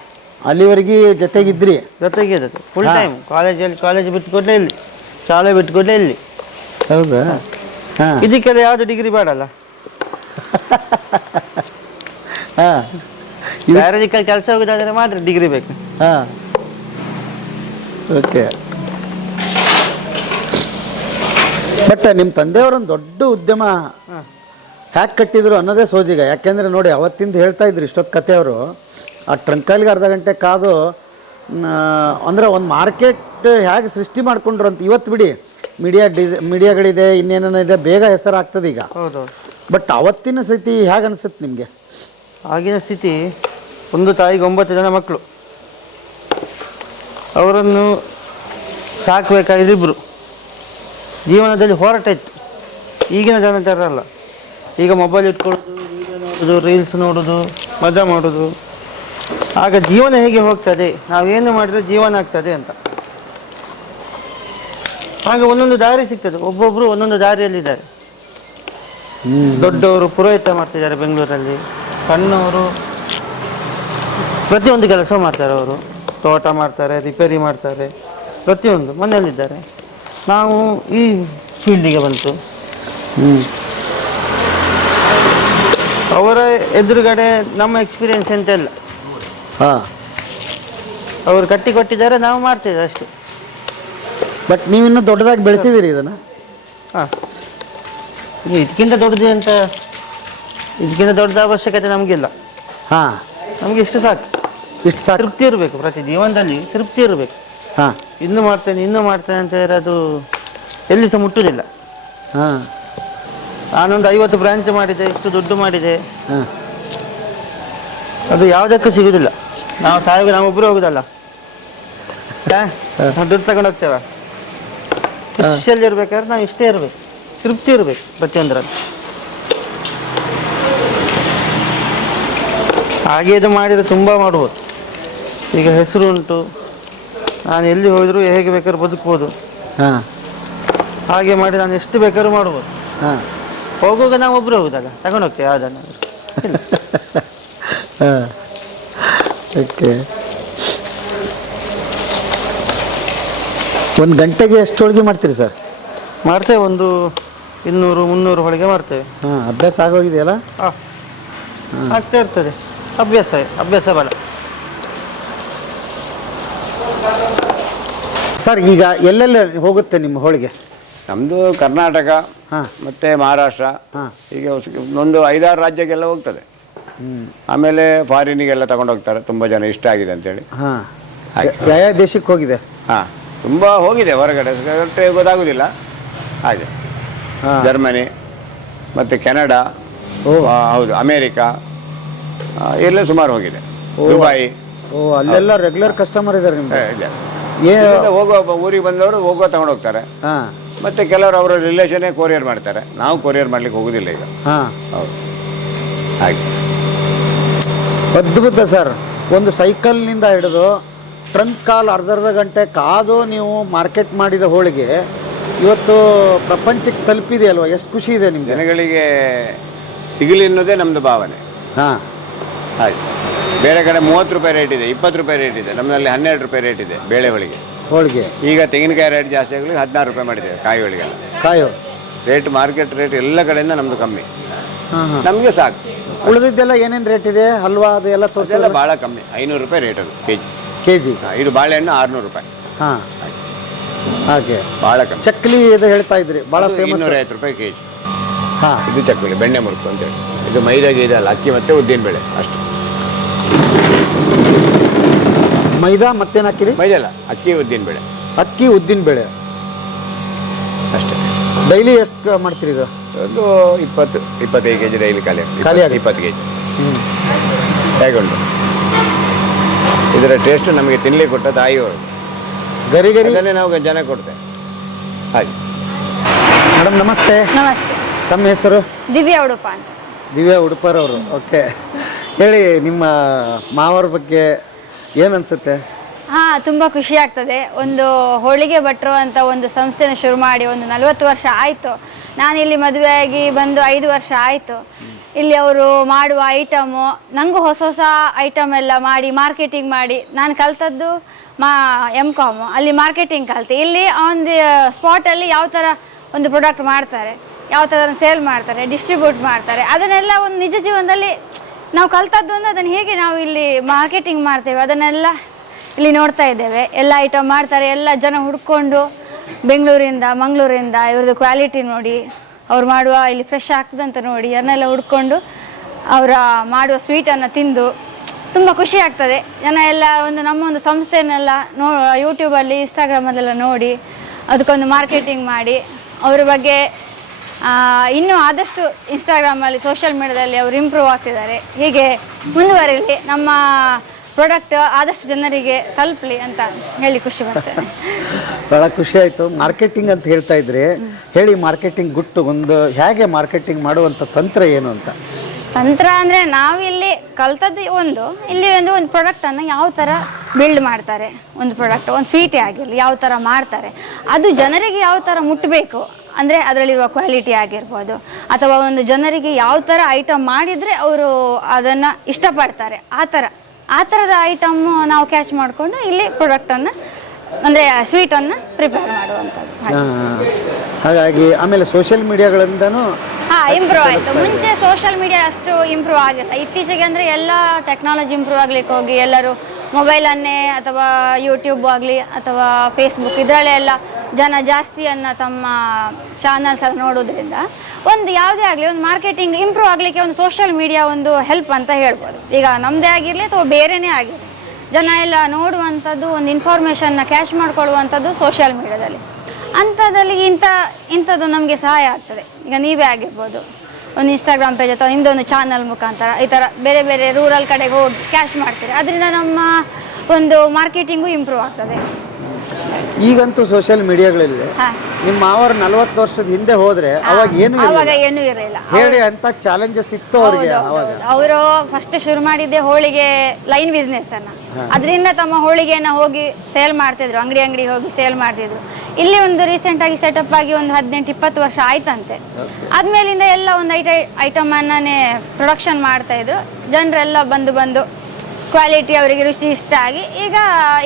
ಅಲ್ಲಿವರೆಗೆ ಜೊತೆಗಿದ್ರಿ? ಜೊತೆಗೆ ಫುಲ್ ಟೈಮ್ ಕಾಲೇಜ್ ಬಿಟ್ಕೊಡ್ಲೇ ಇಲ್ಲಿ, ಶಾಲೆ ಬಿಟ್ಕೊಡ್ಲೇ ಇಲ್ಲಿ. ಹೌದಾ? ಹಾಂ. ಇದಕ್ಕೆಲ್ಲ ಯಾವುದು ಡಿಗ್ರಿ ಬೇಡಲ್ಲ. ಹಾಂ, ಬ್ಯಾರಜಿಕಲ್ ಕೆಲಸ ಹೋಗೋದಾದ್ರೆ ಮಾತ್ರ ಡಿಗ್ರಿ ಬೇಕು. ಹಾಂ, ಓಕೆ. ಬಟ್ ನಿಮ್ಮ ತಂದೆಯವರೊಂದು ದೊಡ್ಡ ಉದ್ಯಮ ಹ್ಯಾಕ್ ಕಟ್ಟಿದ್ರು ಅನ್ನೋದೇ ಸೋಜಿಗ. ಯಾಕೆಂದರೆ ನೋಡಿ, ಅವತ್ತಿಂದ ಹೇಳ್ತಾ ಇದ್ರು ಇಷ್ಟೊತ್ತು ಕಥೆಯವರು. ಆ ಟ್ರಂಕಲ್ಗೆ ಅರ್ಧ ಗಂಟೆ ಕಾದು ಅಂದರೆ ಒಂದು ಮಾರ್ಕೆಟ್ ಹೇಗೆ ಸೃಷ್ಟಿ ಮಾಡ್ಕೊಂಡ್ರು ಅಂತ. ಇವತ್ತು ಬಿಡಿ ಮೀಡಿಯಾಗಳಿದೆ, ಇನ್ನೇನೇನಿದೆ, ಬೇಗ ಹೆಸರು ಆಗ್ತದೆ ಈಗ. ಹೌದು. ಬಟ್ ಅವತ್ತಿನ ಸ್ಥಿತಿ ಹೇಗೆ ಅನಿಸುತ್ತೆ ನಿಮಗೆ? ಆಗಿನ ಸ್ಥಿತಿ, ಒಂದು ತಾಯಿಗೆ 9 ಜನ ಮಕ್ಕಳು, ಅವರನ್ನು ಸಾಕಬೇಕಾಗಿದ್ದು ಇಬ್ಬರು. ಜೀವನದಲ್ಲಿ ಹೋರಾಟ ಇತ್ತು. ಈಗಿನ ಜನ ಥರ ಅಲ್ಲ. ಈಗ ಮೊಬೈಲ್ ಇಟ್ಕೊಳ್ಳೋದು, ವಿಡಿಯೋ ನೋಡೋದು, ರೀಲ್ಸ್ ನೋಡೋದು, ಮಜಾ ಮಾಡೋದು. ಆಗ ಜೀವನ ಹೇಗೆ ಹೋಗ್ತದೆ, ನಾವೇನು ಮಾಡಿದ್ರೆ ಜೀವನ ಆಗ್ತದೆ ಅಂತ. ಆಗ ಒಂದೊಂದು ದಾರಿ ಸಿಗ್ತದೆ. ಒಬ್ಬೊಬ್ಬರು ಒಂದೊಂದು ದಾರಿಯಲ್ಲಿದ್ದಾರೆ. ದೊಡ್ಡವರು ಪುರೋಹಿತ ಮಾಡ್ತಿದ್ದಾರೆ ಬೆಂಗಳೂರಲ್ಲಿ, ಸಣ್ಣವರು ಪ್ರತಿಯೊಂದು ಕೆಲಸ ಮಾಡ್ತಾರೆ. ಅವರು ತೋಟ ಮಾಡ್ತಾರೆ, ರಿಪೇರಿ ಮಾಡ್ತಾರೆ, ಪ್ರತಿಯೊಂದು ಮನೆಯಲ್ಲಿದ್ದಾರೆ. ನಾವು ಈ ಫೀಲ್ಡಿಗೆ ಬಂತು. ಅವರ ಎದುರುಗಡೆ ನಮ್ಮ ಎಕ್ಸ್ಪೀರಿಯನ್ಸ್ ಎಂತ ಇಲ್ಲ. ಹಾಂ, ಅವರು ಕಟ್ಟಿಕೊಟ್ಟಿದ್ದಾರೆ, ನಾವು ಮಾಡ್ತಿದ್ದೇವೆ ಅಷ್ಟೇ. ಬಟ್ ನೀವಿನ್ನೂ ದೊಡ್ಡದಾಗಿ ಬೆಳೆಸಿದ್ದೀರಿ ಇದನ್ನು. ಹಾಂ, ಇದಕ್ಕಿಂತ ದೊಡ್ಡದು ಅಂತ, ಇದಕ್ಕಿಂತ ದೊಡ್ಡದ ಅವಶ್ಯಕತೆ ನಮಗಿಲ್ಲ. ಹಾಂ, ನಮಗೆ ಇಷ್ಟು ಸಾಕು. ಇಷ್ಟು ಸಾಕು. ತೃಪ್ತಿ ಇರಬೇಕು, ಪ್ರತಿ ಜೀವನದಲ್ಲಿ ತೃಪ್ತಿ ಇರಬೇಕು. ಹಾಂ, ಇನ್ನೂ ಮಾಡ್ತೇನೆ ಅಂತ ಹೇಳಿದ್ರೆ ಅದು ಎಲ್ಲಿ ಸಹ ಮುಟ್ಟುವುದಿಲ್ಲ. ಹಾಂ, ನಾನೊಂದು 50 ಬ್ರಾಂಚ್ ಮಾಡಿದೆ, ಇಷ್ಟು ದುಡ್ಡು ಮಾಡಿದೆ, ಹಾಂ, ಅದು ಯಾವುದಕ್ಕೂ ಸಿಗುವುದಿಲ್ಲ. ನಾವು ಸಾಯಿಗೆ ನಾವು ಒಬ್ಬರು ಹೋಗುದಲ್ಲ, ನಾವು ದುಡ್ಡು ತಗೊಂಡು ಹೋಗ್ತೇವೆ. ಖುಷಿಯಲ್ಲಿ ಇರ್ಬೇಕಾದ್ರೆ ನಾವು ಇಷ್ಟೇ ಇರಬೇಕು, ತೃಪ್ತಿ ಇರಬೇಕು ಪ್ರತಿಯೊಂದರಲ್ಲಿ. ಹಾಗೆ ಇದು ಮಾಡಿದರೆ ತುಂಬ ಮಾಡ್ಬೋದು. ಈಗ ಹೆಸರು ಉಂಟು, ನಾನು ಎಲ್ಲಿ ಹೋದರೂ ಹೇಗೆ ಬೇಕಾದ್ರೂ ಬದುಕ್ಬೋದು. ಹಾಂ, ಹಾಗೆ ಮಾಡಿ ನಾನು ಎಷ್ಟು ಬೇಕಾದ್ರೂ ಮಾಡ್ಬೋದು. ಹಾಂ, ಹೋಗುವಾಗ ನಾವು ಒಬ್ಬರು ಹೋಗುದಲ್ಲ, ತಗೊಂಡು ಹೋಗ್ತೇವೆ ಯಾವುದನ್ನು. ಹಾಂ, ಓಕೆ. ಒಂದು ಗಂಟೆಗೆ ಎಷ್ಟು ಹೋಳಿಗೆ ಮಾಡ್ತೀರಿ ಸರ್? ಮಾಡ್ತೇವೆ, ಒಂದು 200-300 ಹೋಳಿಗೆ ಮಾಡ್ತೇವೆ. ಹಾಂ, ಅಭ್ಯಾಸ ಆಗೋಗಿದೆಯಲ್ಲ? ಹಾಂ, ಆಗ್ತಾ ಇರ್ತದೆ. ಅಭ್ಯಾಸ ಬಲ. ಸರ್, ಈಗ ಎಲ್ಲೆಲ್ಲ ಹೋಗುತ್ತೆ ನಿಮ್ಮ ಹೋಳಿಗೆ? ನಮ್ಮದು ಕರ್ನಾಟಕ ಮತ್ತು ಮಹಾರಾಷ್ಟ್ರ, ಹೀಗೆ ಒಂದು 5-6 ರಾಜ್ಯಕ್ಕೆಲ್ಲ ಹೋಗ್ತದೆ. ಆಮೇಲೆ ಫಾರಿನಿಗೆಲ್ಲ ತಗೊಂಡು ಹೋಗ್ತಾರೆ, ತುಂಬ ಜನ ಇಷ್ಟ ಆಗಿದೆ ಅಂತೇಳಿ. ಹಾಂ, ಯಾವ ದೇಶಕ್ಕೆ ಹೋಗಿದೆ? ಹಾಂ, ತುಂಬ ಹೋಗಿದೆ ಹೊರಗಡೆ, ಗೊತ್ತಾಗೋದಿಲ್ಲ ಹಾಗೆ. ಜರ್ಮನಿ ಮತ್ತು ಕೆನಡಾ, ಹೌದು, ಅಮೇರಿಕಾ ಎಲ್ಲ ಸುಮಾರು ಹೋಗಿದೆ. ದುಬೈ. ಅಲ್ಲೆಲ್ಲ ರೆಗ್ಯುಲರ್ ಕಸ್ಟಮರ್ ಇದ್ದಾರೆ ನಿಮ್ಗೆ? ಹೋಗೋ ಊರಿಗೆ ಬಂದವರು ತಗೊಂಡು ಹೋಗ್ತಾರೆ. ಹಾಂ, ಮತ್ತು ಕೆಲವರು ಅವರ ರಿಲೇಷನ್ನೇ ಕೊರಿಯರ್ ಮಾಡ್ತಾರೆ. ನಾವು ಕೊರಿಯರ್ ಮಾಡ್ಲಿಕ್ಕೆ ಹೋಗೋದಿಲ್ಲ ಈಗ. ಹಾಂ, ಹೌದು, ಹಾಗೆ. ಅದ್ಭುತ ಸರ್. ಒಂದು ಸೈಕಲ್ನಿಂದ ಹಿಡಿದು ಟ್ರಂಕ್ ಕಾಲ್ ಅರ್ಧ ಗಂಟೆ ಕಾದು ನೀವು ಮಾರ್ಕೆಟ್ ಮಾಡಿದ ಹೋಳಿಗೆ ಇವತ್ತು ಪ್ರಪಂಚಕ್ಕೆ ತಲುಪಿದೆ ಅಲ್ವಾ? ಎಷ್ಟು ಖುಷಿ ಇದೆ ನಿಮಗೆ? ಜನಗಳಿಗೆ ಸಿಗಲಿ ಅನ್ನೋದೇ ನಮ್ಮದು ಭಾವನೆ. ಹಾಂ, ಹಾಗೆ. ಬೇರೆ ಕಡೆ 30 ರೂಪಾಯಿ ರೇಟ್ ಇದೆ, 20 ರೂಪಾಯಿ ರೇಟ್ ಇದೆ, ನಮ್ಮಲ್ಲಿ 12 ರೂಪಾಯಿ ರೇಟ್ ಇದೆ ಬೇಳೆ ಹೋಳಿಗೆ. ಈಗ ತೆಂಗಿನಕಾಯಿ ರೇಟ್ ಜಾಸ್ತಿ ಆಗಲಿ 16 ರೂಪಾಯಿ ಮಾಡಿದ್ದೇವೆ ಕಾಯಿ ಹೋಳಿಗೆಲ್ಲ. ರೇಟ್ ಮಾರ್ಕೆಟ್ ರೇಟ್ ಎಲ್ಲ ಕಡೆಯಿಂದ ನಮ್ಮದು ಕಮ್ಮಿ. ನಮಗೆ ಸಾಕು. ಉಳಿದಿದ್ದೆಲ್ಲ ಏನೇನು ರೇಟ್ ಇದೆ? ಹಲ್ವಾ ಅದು ಎಲ್ಲ ತೋರಿಸಿಲ್ಲ? ಭಾಳ ಕಮ್ಮಿ, 500 ರೂಪಾಯಿ ರೇಟ್ ಅದು ಕೆಜಿ. K G. ಇದು ಬಾಳೆಹಣ್ಣು 600 ರೂಪಾಯಿ. ಹಾಂ, ಹಾಗೆ. ಭಾಳ ಕಮ್ಮಿ. ಚಕ್ಲಿ ಇದು ಹೇಳ್ತಾ ಇದ್ರಿ, ಭಾಳ ಫೇಮಸ್. 250 ರೂಪಾಯಿ ಕೆ ಜಿ. ಹಾಂ, ಇದು ಚಕ್ಕುಲಿ ಬೆಣ್ಣೆ ಮುರುಕು ಅಂತೇಳಿ. ಇದು ಮೈದಾಗೆ ಇದಲ್ಲ, ಅಕ್ಕಿ ಮತ್ತು ಉದ್ದಿನ ಬೇಳೆ ಅಷ್ಟು. ಮೈದಾ ಮತ್ತೇನು ಹಾಕಿರಿ? ಮೈದಾ ಅಲ್ಲ, ಅಕ್ಕಿ ಉದ್ದಿನ ಬೇಳೆ. ಅಕ್ಕಿ ಉದ್ದಿನ ಬೇಳೆ ಅಷ್ಟೇ. ಡೈಲಿ ಎಷ್ಟು ಮಾಡ್ತೀರಿ ಇದು? ಒಂದು 20-25 ಕೆ ಜಿ ಡೈಲಿ ಖಾಲಿ ಖಾಲಿ ಆಗುತ್ತೆ. 20 ಕೆ ಜಿ ಹೇಗೆ ಉಂಟು? ಇದರ ಟೇಸ್ಟ್ ನಮಗೆ ತಿನ್ನಲಿಕ್ಕೆ ಕೊಟ್ಟ ತಾಯಿಯವರು, ಗರಿ ಗರಿ. ಅದನ್ನೇ ನಾವು ಜನ ಕೊಡ್ತೇವೆ ಹಾಗೆ. ಮೇಡಮ್ ನಮಸ್ತೆ. ನಮಸ್ತೆ. ತಮ್ಮ ಹೆಸರು? ದಿವ್ಯಾ ಉಡುಪ ಅಂತ. ದಿವ್ಯಾ ಉಡುಪರವರು. ಓಕೆ, ಹೇಳಿ ನಿಮ್ಮ ಮಾವರ ಬಗ್ಗೆ ಏನು ಅನಿಸುತ್ತೆ? ಹಾಂ, ತುಂಬ ಖುಷಿ ಆಗ್ತದೆ. ಒಂದು ಹೋಳಿಗೆ ಭಟ್ರು ಅಂತ ಒಂದು ಸಂಸ್ಥೆನ ಶುರು ಮಾಡಿ ಒಂದು 40 ವರ್ಷ ಆಯಿತು. ನಾನಿಲ್ಲಿ ಮದುವೆಯಾಗಿ ಬಂದು 5 ವರ್ಷ ಆಯಿತು. ಇಲ್ಲಿ ಅವರು ಮಾಡುವ ಐಟಮು, ನನಗೂ ಹೊಸ ಹೊಸ ಐಟಮ್ ಎಲ್ಲ ಮಾಡಿ ಮಾರ್ಕೆಟಿಂಗ್ ಮಾಡಿ, ನಾನು ಕಲ್ತದ್ದು M.Com, ಅಲ್ಲಿ ಮಾರ್ಕೆಟಿಂಗ್ ಕಲಿತೆ. ಇಲ್ಲಿ ಆನ್ ದಿ ಸ್ಪಾಟಲ್ಲಿ ಯಾವ ಥರ ಒಂದು ಪ್ರಾಡಕ್ಟ್ ಮಾಡ್ತಾರೆ, ಯಾವ ಥರ ಸೇಲ್ ಮಾಡ್ತಾರೆ, ಡಿಸ್ಟ್ರಿಬ್ಯೂಟ್ ಮಾಡ್ತಾರೆ, ಅದನ್ನೆಲ್ಲ ಒಂದು ನಿಜ ಜೀವನದಲ್ಲಿ ನಾವು ಕಲ್ತದ್ದು ಅಂದರೆ ಅದನ್ನು ಹೇಗೆ ನಾವು ಇಲ್ಲಿ ಮಾರ್ಕೆಟಿಂಗ್ ಮಾಡ್ತೇವೆ ಅದನ್ನೆಲ್ಲ ಇಲ್ಲಿ ನೋಡ್ತಾ ಇದ್ದೇವೆ. ಎಲ್ಲ ಐಟಮ್ ಮಾಡ್ತಾರೆ, ಎಲ್ಲ ಜನ ಹುಡ್ಕೊಂಡು ಬೆಂಗಳೂರಿಂದ ಮಂಗಳೂರಿಂದ ಇವ್ರದ್ದು ಕ್ವಾಲಿಟಿ ನೋಡಿ, ಅವ್ರು ಮಾಡುವ ಇಲ್ಲಿ ಫ್ರೆಶ್ ಆಗ್ತದಂತ ನೋಡಿ ಅದನ್ನೆಲ್ಲ ಹುಡ್ಕೊಂಡು ಅವರ ಮಾಡುವ ಸ್ವೀಟನ್ನು ತಿಂದು ತುಂಬ ಖುಷಿ ಆಗ್ತದೆ. ಜನ ಎಲ್ಲ ನಮ್ಮ ಒಂದು ಸಂಸ್ಥೆನೆಲ್ಲ ಯೂಟ್ಯೂಬಲ್ಲಿ ಇನ್ಸ್ಟಾಗ್ರಾಮಲ್ಲೆಲ್ಲ ನೋಡಿ ಅದಕ್ಕೊಂದು ಮಾರ್ಕೆಟಿಂಗ್ ಮಾಡಿ ಅವ್ರ ಬಗ್ಗೆ ಇನ್ನೂ ಆದಷ್ಟು ಇನ್ಸ್ಟಾಗ್ರಾಮಲ್ಲಿ ಸೋಷಿಯಲ್ ಮೀಡಿಯಾದಲ್ಲಿ ಅವರು ಇಂಪ್ರೂವ್ ಆಗ್ತಿದ್ದಾರೆ. ಹೀಗೆ ಮುಂದುವರಿಲಿ, ನಮ್ಮ ಪ್ರಾಡಕ್ಟ್ ಆದಷ್ಟು ಜನರಿಗೆ ತಲುಪಲಿ ಅಂತ ಹೇಳಿ ಖುಷಿ ಬರ್ತದೆ. ಭಾಳ ಖುಷಿ ಆಯಿತು. ಮಾರ್ಕೆಟಿಂಗ್ ಅಂತ ಹೇಳ್ತಾ ಇದ್ರಿ, ಹೇಳಿ ಮಾರ್ಕೆಟಿಂಗ್ ಗುಟ್ಟು ಒಂದು ಹೇಗೆ ಮಾರ್ಕೆಟಿಂಗ್ ಮಾಡುವಂಥ ತಂತ್ರ ಏನು ಅಂತ? ತಂತ್ರ ಅಂದರೆ ನಾವಿಲ್ಲಿ ಕಲ್ತದ್ದು ಇಲ್ಲಿ ಒಂದು ಪ್ರಾಡಕ್ಟನ್ನು ಯಾವ ಥರ ಬಿಲ್ಡ್ ಮಾಡ್ತಾರೆ, ಒಂದು ಪ್ರಾಡಕ್ಟ್ ಒಂದು ಸ್ವೀಟೇ ಆಗಿರಲಿ ಯಾವ ಥರ ಮಾಡ್ತಾರೆ, ಅದು ಜನರಿಗೆ ಯಾವ ಥರ ಮುಟ್ಟಬೇಕು ಅಂದರೆ ಅದರಲ್ಲಿರುವ ಕ್ವಾಲಿಟಿ ಆಗಿರ್ಬೋದು, ಅಥವಾ ಒಂದು ಜನರಿಗೆ ಯಾವ ಥರ ಐಟಮ್ ಮಾಡಿದರೆ ಅವರು ಅದನ್ನು ಇಷ್ಟಪಡ್ತಾರೆ, ಆ ಥರದ ಐಟಮ್ಮು ನಾವು ಕ್ಯಾಚ್ ಮಾಡಿಕೊಂಡು ಇಲ್ಲಿ ಪ್ರಾಡಕ್ಟನ್ನು ಅಂದರೆ ಸ್ವೀಟನ್ನು ಪ್ರಿಪೇರ್ ಮಾಡುವಂಥದ್ದು. ಹಾಗಾಗಿ ಆಮೇಲೆ ಸೋಷಿಯಲ್ ಮೀಡಿಯಾಗಳಿಂದನೂ ಇಂಪ್ರೂವ್ ಆಯಿತು. ಮುಂಚೆ ಸೋಷಿಯಲ್ ಮೀಡಿಯಾ ಅಷ್ಟು ಇಂಪ್ರೂವ್ ಆಗಿಲ್ಲ. ಇತ್ತೀಚೆಗೆ ಅಂದರೆ ಎಲ್ಲ ಟೆಕ್ನಾಲಜಿ ಇಂಪ್ರೂವ್ ಆಗ್ಲಿಕ್ಕೆ ಹೋಗಿ ಎಲ್ಲರೂ ಮೊಬೈಲನ್ನೇ ಅಥವಾ ಯೂಟ್ಯೂಬ್ ಆಗಲಿ ಅಥವಾ ಫೇಸ್ಬುಕ್ ಇದರಲ್ಲೇ ಎಲ್ಲ ಜನ ಜಾಸ್ತಿಯನ್ನು ತಮ್ಮ ಚಾನಲ್ಸ್ ಎಲ್ಲ ನೋಡೋದ್ರಿಂದ ಒಂದು ಯಾವುದೇ ಆಗಲಿ ಒಂದು ಮಾರ್ಕೆಟಿಂಗ್ ಇಂಪ್ರೂವ್ ಆಗಲಿಕ್ಕೆ ಒಂದು ಸೋಷಿಯಲ್ ಮೀಡಿಯಾ ಒಂದು ಹೆಲ್ಪ್ ಅಂತ ಹೇಳ್ಬೋದು. ಈಗ ನಮ್ಮದೇ ಆಗಿರಲಿ ಅಥವಾ ಬೇರೆಯೇ ಆಗಿರಲಿ, ಜನ ಎಲ್ಲ ನೋಡುವಂಥದ್ದು ಒಂದು ಇನ್ಫಾರ್ಮೇಷನ್ನ ಕ್ಯಾಚ್ ಮಾಡ್ಕೊಳ್ಳುವಂಥದ್ದು ಸೋಷಿಯಲ್ ಮೀಡಿಯಾದಲ್ಲಿ. ಅಂಥದ್ದಲ್ಲಿ ಇಂಥದ್ದು ನಮಗೆ ಸಹಾಯ ಆಗ್ತದೆ. ಈಗ ನೀವೇ ಆಗಿರ್ಬೋದು, ಒಂದು ಇನ್ಸ್ಟಾಗ್ರಾಮ್ ಪೇಜ್ ಅಥವಾ ನಿಮ್ಮದೊಂದು ಚಾನಲ್ ಮುಖಾಂತರ ಈ ಥರ ಬೇರೆ ಬೇರೆ ರೂರಲ್ ಕಡೆಗೆ ಹೋಗಿ ಕ್ಯಾಚ್ ಮಾಡ್ತೀರಿ, ಅದರಿಂದ ನಮ್ಮ ಒಂದು ಮಾರ್ಕೆಟಿಂಗು ಇಂಪ್ರೂವ್ ಆಗ್ತದೆ. ಈಗಂತೂ ಸೋಷಿಯಲ್ ಮೀಡಿಯಾಗಳಲ್ಲಿ ನಿಮ್ಮ ಮಾವರು 40 ವರ್ಷದ ಹಿಂದೆ ಹೋದ್ರೆ ಅವಾಗ ಏನೂ ಇರಲಿಲ್ಲ. ಹೇಳಿ ಅಂತ ಚಾಲೆಂಜಸ್ ಇತ್ತು ಅವರಿಗೆ. ಅವರು ಫಸ್ಟ್ ಶುರು ಮಾಡಿದ್ದೆ ಹೋಳಿಗೆ ಲೈನ್ ಬಿಸ್ನೆಸ್ ಅನ್ನ, ಅದರಿಂದ ತಮ್ಮ ಹೋಳಿಗೆನ ಹೋಗಿ ಸೇಲ್ ಮಾಡ್ತಿದ್ರು, ಅಂಗಡಿ ಹೋಗಿ ಸೇಲ್ ಮಾಡ್ತಿದ್ರು. ಇಲ್ಲಿ ಒಂದು ರೀಸೆಂಟ್ ಆಗಿ ಸೆಟಪ್ ಆಗಿ ಒಂದು 18-20 ವರ್ಷ ಆಯ್ತಂತೆ. ಆದ್ಮೇಲಿಂದ ಎಲ್ಲ ಒಂದು ಐಟಮ್ ಅನ್ನೇ ಪ್ರೊಡಕ್ಷನ್ ಮಾಡ್ತಾ ಇದ್ರು. ಜನರೆಲ್ಲ ಬಂದು ಕ್ವಾಲಿಟಿ ಅವರಿಗೆ ರುಚಿ ಇಷ್ಟ ಆಗಿ ಈಗ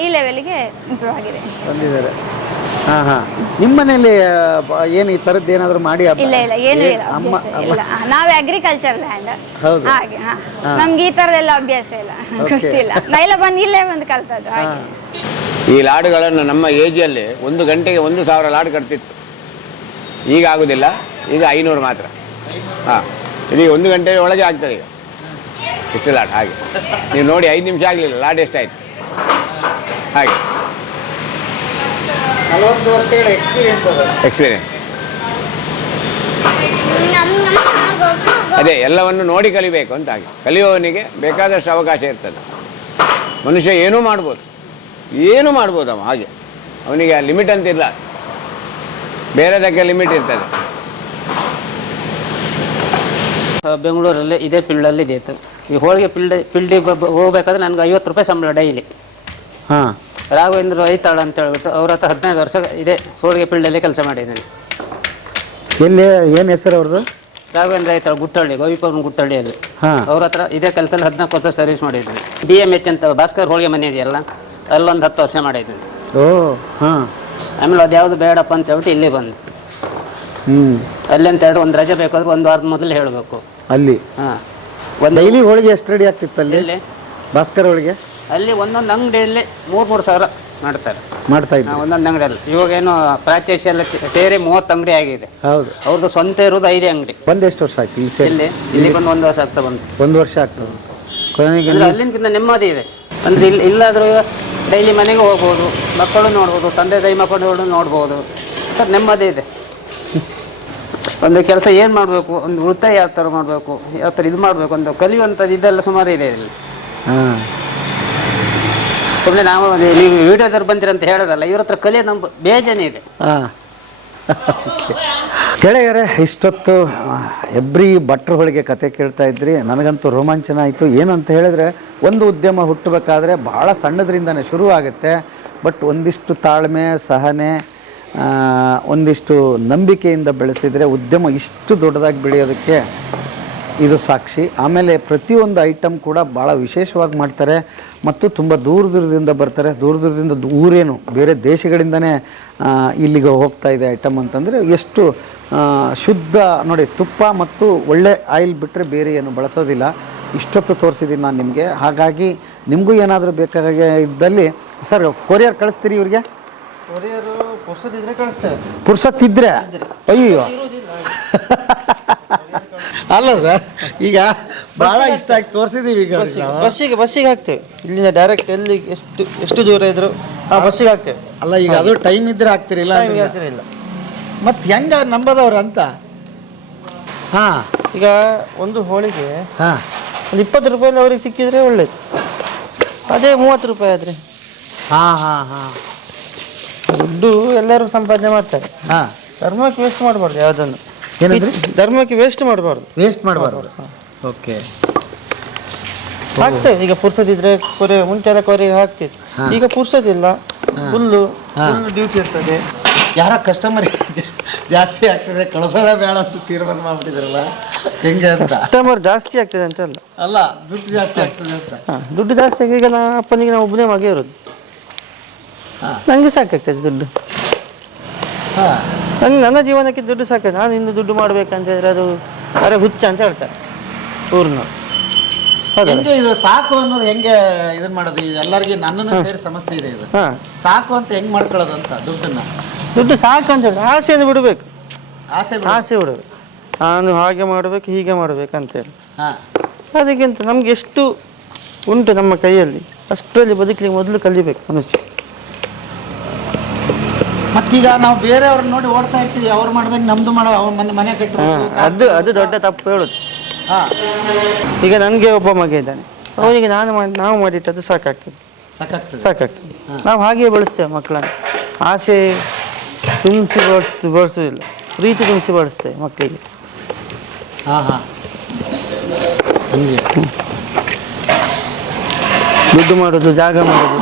ಈ ಲೆವೆಲ್ಗೆ ಇಂಪ್ರೂವ್ ಆಗಿದೆ, ಬಂದಿದ್ದಾರೆ. ನಿಮ್ಮ ಮನೇಲಿ ಏನು ಈ ಥರದ್ದು ಏನಾದರೂ ಮಾಡಿ? ಇಲ್ಲ ಏನು ಇಲ್ಲ, ನಾವೇ ಅಗ್ರಿಕಲ್ಚರ್ ಲ್ಯಾಂಡ್, ಹಾಗೆ ನಮ್ಗೆ ಈ ಥರದೆಲ್ಲ ಅಭ್ಯಾಸ ಇಲ್ಲ, ಗೊತ್ತಿಲ್ಲ. ನಾವೆಲ್ಲ ಇಲ್ಲೇ ಬಂದು ಕಲ್ತದ್ದು ಹಾಗೆ. ಈ ಲಾಡುಗಳನ್ನು ನಮ್ಮ ಏಜಿಯಲ್ಲಿ 1 ಗಂಟೆಗೆ 1000 ಲಾಡು ಕಟ್ತಿತ್ತು. ಈಗ ಆಗೋದಿಲ್ಲ, ಈಗ 500 ಮಾತ್ರ. ಇದೀಗ 1 ಗಂಟೆ ಒಳಗೆ ಆಗ್ತದೆ ಈಗ ಇಷ್ಟು ಲಾಡು. ಹಾಗೆ ನೀವು ನೋಡಿ 5 ನಿಮಿಷ ಆಗಲಿಲ್ಲ, ಲಾಡು ಎಷ್ಟಾಯ್ತು ಹಾಗೆ. 40 ವರ್ಷಗಳ ಎಕ್ಸ್ಪೀರಿಯನ್ಸ್. ಅದೇ ಎಲ್ಲವನ್ನು ನೋಡಿ ಕಲಿಬೇಕು ಅಂತ. ಹಾಗೆ ಕಲಿಯುವವನಿಗೆ ಬೇಕಾದಷ್ಟು ಅವಕಾಶ ಇರ್ತದೆ. ಮನುಷ್ಯ ಏನೂ ಮಾಡ್ಬೋದು ಅವ. ಹಾಗೆ ಅವನಿಗೆ ಲಿಮಿಟ್ ಅಂತ ಇಲ್ಲ, ಬೇರೆದಕ್ಕೆ ಲಿಮಿಟ್ ಇರ್ತದೆ. ಬೆಂಗಳೂರಲ್ಲಿ ಇದೇ ಫೀಲ್ಡಲ್ಲಿ ಇದ್ದಿತ್ತು. ಈ ಹೋಳಿಗೆ ಫೀಲ್ಡಿಗೆ ಹೋಗ್ಬೇಕಾದ್ರೆ ನನಗೆ 50 ರೂಪಾಯಿ ಸಂಬಳ ಡೈಲಿ. ರಾಘವೇಂದ್ರ ಐತಾಳ ಅಂತ ಹೇಳ್ಬಿಟ್ಟು ಅವ್ರ ಹತ್ರ 15 ವರ್ಷ ಇದೇ ಹೋಳಿಗೆ ಫೀಲ್ಡಲ್ಲಿ ಕೆಲಸ ಮಾಡಿದ್ದೀನಿ. ಎಲ್ಲಿ ಏನು ಹೆಸರು ಅವ್ರದ್ದು? ರಾಘವೇಂದ್ರ ಐತಾಳ, ಗುಟ್ಟಳ್ಳಿ, ಗೋವಿಪುರ ಗುಟ್ಟಳ್ಳಿಯಲ್ಲಿ. ಅವ್ರ ಹತ್ರ ಇದೇ ಕೆಲಸದಲ್ಲಿ 14 ವರ್ಷ ಸರ್ವಿಸ್ ಮಾಡಿದ್ದೀನಿ. BMH ಅಂತ ಭಾಸ್ಕರ್ ಹೋಳಿಗೆ ಮನೆ ಇದೆಯಲ್ಲ, ಅಲ್ಲೊಂದು 10 ವರ್ಷ ಮಾಡಿದ್ದೀನಿ. ಆಮೇಲೆ ಅದು ಯಾವುದು ಬೇಡಪ್ಪ ಅಂತ ಹೇಳ್ಬಿಟ್ಟು ಇಲ್ಲಿ ಬಂದು ಅಲ್ಲಿ ಅಂತ ಹೇಳಿ ಒಂದು ರಜೆ ಬೇಕಾದ್ರೆ 1 ವಾರದ ಮೊದಲು ಹೇಳಬೇಕು. ಅಲ್ಲಿ ಡೈಲಿ ಹೋಳಿಗೆ ಎಷ್ಟು ರೆಡಿ ಆಗ್ತಿತ್ತು ಅಲ್ಲಿ? ಭಾಸ್ಕರ್ ಹೋಳಿಗೆ ಅಲ್ಲಿ ಒಂದೊಂದು ಅಂಗಡಿಯಲ್ಲಿ 3-3 ಸಾವಿರ ಮಾಡ್ತಾರೆ ಮಾಡ್ತಾ ಇದ್ದೆ. ಒಂದೊಂದು ಅಂಗಡಿಯಲ್ಲಿ. ಇವಾಗೇನು ಪ್ರಾಚೀಸ್ ಎಲ್ಲ ಸೇರಿ 30 ಅಂಗಡಿ ಆಗಿದೆ. ಹೌದು. ಅವ್ರದ್ದು ಸ್ವಂತ ಇರೋದು 5 ಅಂಗಡಿ. ಬಂದು ಎಷ್ಟು ವರ್ಷ ಆಯ್ತು ಇಲ್ಲಿ ಸೇರಿ? ಇಲ್ಲಿ ಬಂದು 1 ವರ್ಷ ಆಗ್ತಾ ಬಂತು. 1 ವರ್ಷ ಆಗ್ತದೆ. ಕೊನೆಗೆ ಅಲ್ಲಿಂದ ನೆಮ್ಮದಿ ಇದೆ. ಅಂದರೆ ಇಲ್ಲಾದರೂ ಡೈಲಿ ಮನೆಗೆ ಹೋಗ್ಬೋದು, ಮಕ್ಕಳು ನೋಡ್ಬೋದು, ತಂದೆ ತಾಯಿ ಮಕ್ಕಳು ನೋಡ್ಬೋದು, ಅಂತ ನೆಮ್ಮದಿ ಇದೆ. ಒಂದು ಕೆಲಸ ಏನು ಮಾಡಬೇಕು, ಒಂದು ಉಳಿತಾಯ ಯಾವ ಥರ ಮಾಡಬೇಕು, ಯಾವ ಥರ ಇದು ಮಾಡಬೇಕು ಅಂತ ಕಲಿಯುವಂಥದ್ದು ಇದೆಲ್ಲ ಸುಮಾರು ಇದೆ ಇಲ್ಲಿ. ಸುಮ್ಮನೆ ನಾವು ನೀವು ವಿಡಿಯೋದವ್ರು ಬಂದಿರಂತ ಹೇಳೋದಲ್ಲ, ಇವ್ರ ಹತ್ರ ಕಲಿಯೋದು ನಮ್ಮ ಬೇಜಾನೇ ಇದೆ. ಗೆಳೆಯರೇ, ಇಷ್ಟೊತ್ತು ಹೆಬ್ರಿ ಭಟ್ರ ಹೋಳಿಗೆ ಕತೆ ಕೇಳ್ತಾ ಇದ್ರಿ. ನನಗಂತೂ ರೋಮಾಂಚನ ಆಯಿತು. ಏನು ಅಂತ ಹೇಳಿದ್ರೆ, ಒಂದು ಉದ್ಯಮ ಹುಟ್ಟಬೇಕಾದ್ರೆ ಭಾಳ ಸಣ್ಣದರಿಂದನೇ ಶುರು ಆಗುತ್ತೆ. ಬಟ್ ಒಂದಿಷ್ಟು ತಾಳ್ಮೆ, ಸಹನೆ, ಒಂದಿಷ್ಟು ನಂಬಿಕೆಯಿಂದ ಬೆಳೆಸಿದರೆ ಉದ್ಯಮ ಇಷ್ಟು ದೊಡ್ಡದಾಗಿ ಬೆಳೆಯೋದಕ್ಕೆ ಇದು ಸಾಕ್ಷಿ. ಆಮೇಲೆ ಪ್ರತಿಯೊಂದು ಐಟಮ್ ಕೂಡ ಭಾಳ ವಿಶೇಷವಾಗಿ ಮಾಡ್ತಾರೆ ಮತ್ತು ತುಂಬ ದೂರದಿಂದ ಬರ್ತಾರೆ. ದೂರದಿಂದ ಊರೇನು ಬೇರೆ ದೇಶಗಳಿಂದನೇ ಇಲ್ಲಿಗೆ ಹೋಗ್ತಾ ಇದೆ ಐಟಮ್ ಅಂತಂದರೆ ಎಷ್ಟು ಶುದ್ಧ ನೋಡಿ. ತುಪ್ಪ ಮತ್ತು ಒಳ್ಳೆ ಆಯಿಲ್ ಬಿಟ್ಟರೆ ಬೇರೆ ಏನು ಬಳಸೋದಿಲ್ಲ. ಇಷ್ಟೊತ್ತು ತೋರಿಸಿದ್ದೀನಿ ನಾನು ನಿಮಗೆ. ಹಾಗಾಗಿ ನಿಮಗೂ ಏನಾದರೂ ಬೇಕಾಗಿ ಇದ್ದಲ್ಲಿ ಸರ್ ಕೊರಿಯರ್ ಕಳಿಸ್ತೀರಿ ಇವ್ರಿಗೆ? ಕೊರಿಯರು ಪುರ್ಸತ್ತಿದ್ರೆ ಕಳಿಸ್ತೇವೆ. ಪುರ್ಸತ್ತಿದ್ರೆ? ಅಯ್ಯೋ ಅಲ್ಲ ಸರ್, ಈಗ ಭಾಳ ಇಷ್ಟ ಆಗಿ ತೋರಿಸಿದ್ದೀವಿ. ಈಗ ಬಸ್ಸಿಗೆ ಹಾಕ್ತೇವೆ. ಇಲ್ಲಿಂದ ಡೈರೆಕ್ಟ್ ಎಲ್ಲಿ ಎಷ್ಟು ದೂರ ಇದ್ರು ಬಸ್ಸಿಗೆ ಹಾಕ್ತೇವೆ. ಅಲ್ಲ, ಈಗ ಅದು ಟೈಮ್ ಇದ್ರೆ ಹಾಕ್ತಿರಿಲ್ಲ? ಇಲ್ಲ. ಮತ್ತು ಹೆಂಗೆ ನಂಬೋದವ್ರು ಅಂತ? ಹಾಂ, ಈಗ ಒಂದು ಹೋಳಿಗೆ ಹಾಂ ಒಂದು 20 ರೂಪಾಯಲ್ಲಿ ಅವ್ರಿಗೆ ಸಿಕ್ಕಿದ್ರೆ ಒಳ್ಳೇದು. ಅದೇ 30 ರೂಪಾಯಿ ಆದರೆ ಹಾಂ ದುಡ್ಡು ಎಲ್ಲರೂ ಸಂಪಾದನೆ ಮಾಡ್ತಾರೆ. ಧರ್ಮಕ್ಕೆ ವೇಸ್ಟ್ ಮಾಡಬಾರ್ದು ಯಾವುದನ್ನು. ಏನಂದ್ರೆ ಧರ್ಮಕ್ಕೆ ವೇಸ್ಟ್ ಮಾಡಬಾರ್ದು. ಓಕೆ, ಹಾಕ್ತೇವೆ. ಈಗ ಪುರ್ಸದಿದ್ರೆ ಮುಂಚೆಲ್ಲ ಕೊರೆಗೆ ಹಾಕ್ತಿತ್ತು. ಈಗ ಪುರ್ಸದಿಲ್ಲ, ಫುಲ್ಲು ಡ್ಯೂಟಿ ಇರ್ತದೆ. ಯಾರ ಕಸ್ಟಮರ್ ಜಾಸ್ತಿ ಆಗ್ತದೆ, ಕಳಿಸೋದೇ ಬೇಡ ಅಂತ ತೀರ್ಮಾನ ಮಾಡ್ಬಿಟ್ಟಿದ್ರಲ್ಲ, ಹೆಂಗೆ ಅಂತ? ಕಸ್ಟಮರ್ ಜಾಸ್ತಿ ಆಗ್ತದೆ ಅಂತ ಅಲ್ಲ, ದುಡ್ಡು ಜಾಸ್ತಿ ಆಗ್ತದೆ ಅಂತ. ದುಡ್ಡು ಜಾಸ್ತಿ ಆಗಿ ಈಗ ಅಪ್ಪನಿಗೆ ನಾವು ಒಬ್ಬನೇ ಮಗ ಇರೋದು. ನನಗೆ ಸಾಕಾಗ್ತದೆ ದುಡ್ಡು. ನನ್ನ ಜೀವನಕ್ಕೆ ದುಡ್ಡು ಸಾಕಾಗ್ತದೆ. ನಾನು ಇನ್ನು ದುಡ್ಡು ಮಾಡ್ಬೇಕಂತ ಹೇಳಿದ್ರೆ ಅದು ಅರೆ ಹುಚ್ಚ ಅಂತ ಹೇಳ್ತಾರೆ ಊರಿನವ್ರು. ಹೆಂಗೆ ಇದು ಸಾಕು ಅನ್ನೋದು ಹೆಂಗೆ ಇದನ್ನ ಮಾಡೋದು? ಎಲ್ಲರಿಗೆ ನನ್ನನ್ನು ಸೇರಿ ಸಮಸ್ಯೆ ಇದೆ ಇದು. ಸಾಕು ಅಂತ ಹೆಂಗೆ ಮಾಡ್ಕೊಳ್ಳೋದು ಅಂತ ದುಡ್ಡು ಸಾಕು ಅಂತ ಹೇಳಿ ಆಸೆಯನ್ನು ಬಿಡಬೇಕು. ಆಸೆ ಬಿಡಬೇಕು. ನಾನು ಹಾಗೆ ಮಾಡಬೇಕು, ಹೀಗೆ ಮಾಡಬೇಕಂತೇಳಿ. ಅದಕ್ಕಿಂತ ನಮ್ಗೆ ಎಷ್ಟು ಉಂಟು ನಮ್ಮ ಕೈಯಲ್ಲಿ ಅಷ್ಟರಲ್ಲಿ ಬದುಕಲಿಕ್ಕೆ ಮೊದಲು ಕಲಿಬೇಕು ಮನುಷ್ಯ. ಮತ್ತೀಗ ನಾವು ಬೇರೆಯವ್ರನ್ನ ನೋಡಿ ಓಡ್ತಾ ಇರ್ತೀವಿ, ಅವ್ರು ಮಾಡಿದಾಗ ನಮ್ದು ಮಾಡೋ ಮನೆ ಕಟ್ಟು. ಅದು ದೊಡ್ಡ ತಪ್ಪು ಹೇಳೋದು. ಈಗ ನನಗೆ ಒಬ್ಬ ಮಗ ಇದ್ದಾನೆ, ಅವನಿಗೆ ನಾವು ಮಾಡಿಟ್ಟದ್ದು ಸಾಕಾಗ್ತದೆ. ನಾವು ಹಾಗೆಯೇ ಬೆಳೆಸ್ತೇವೆ ಮಕ್ಕಳನ್ನು. ಆಸೆ ತುಂಬಿಸಿ ಬಳಸೋದಿಲ್ಲ, ಪ್ರೀತಿ ತುಂಬಿಸಿ ಬಳಸ್ತೇವೆ ಮಕ್ಕಳಿಗೆ. ದುಡ್ಡು ಮಾಡೋದು, ಜಾಗ ಮಾಡೋದು.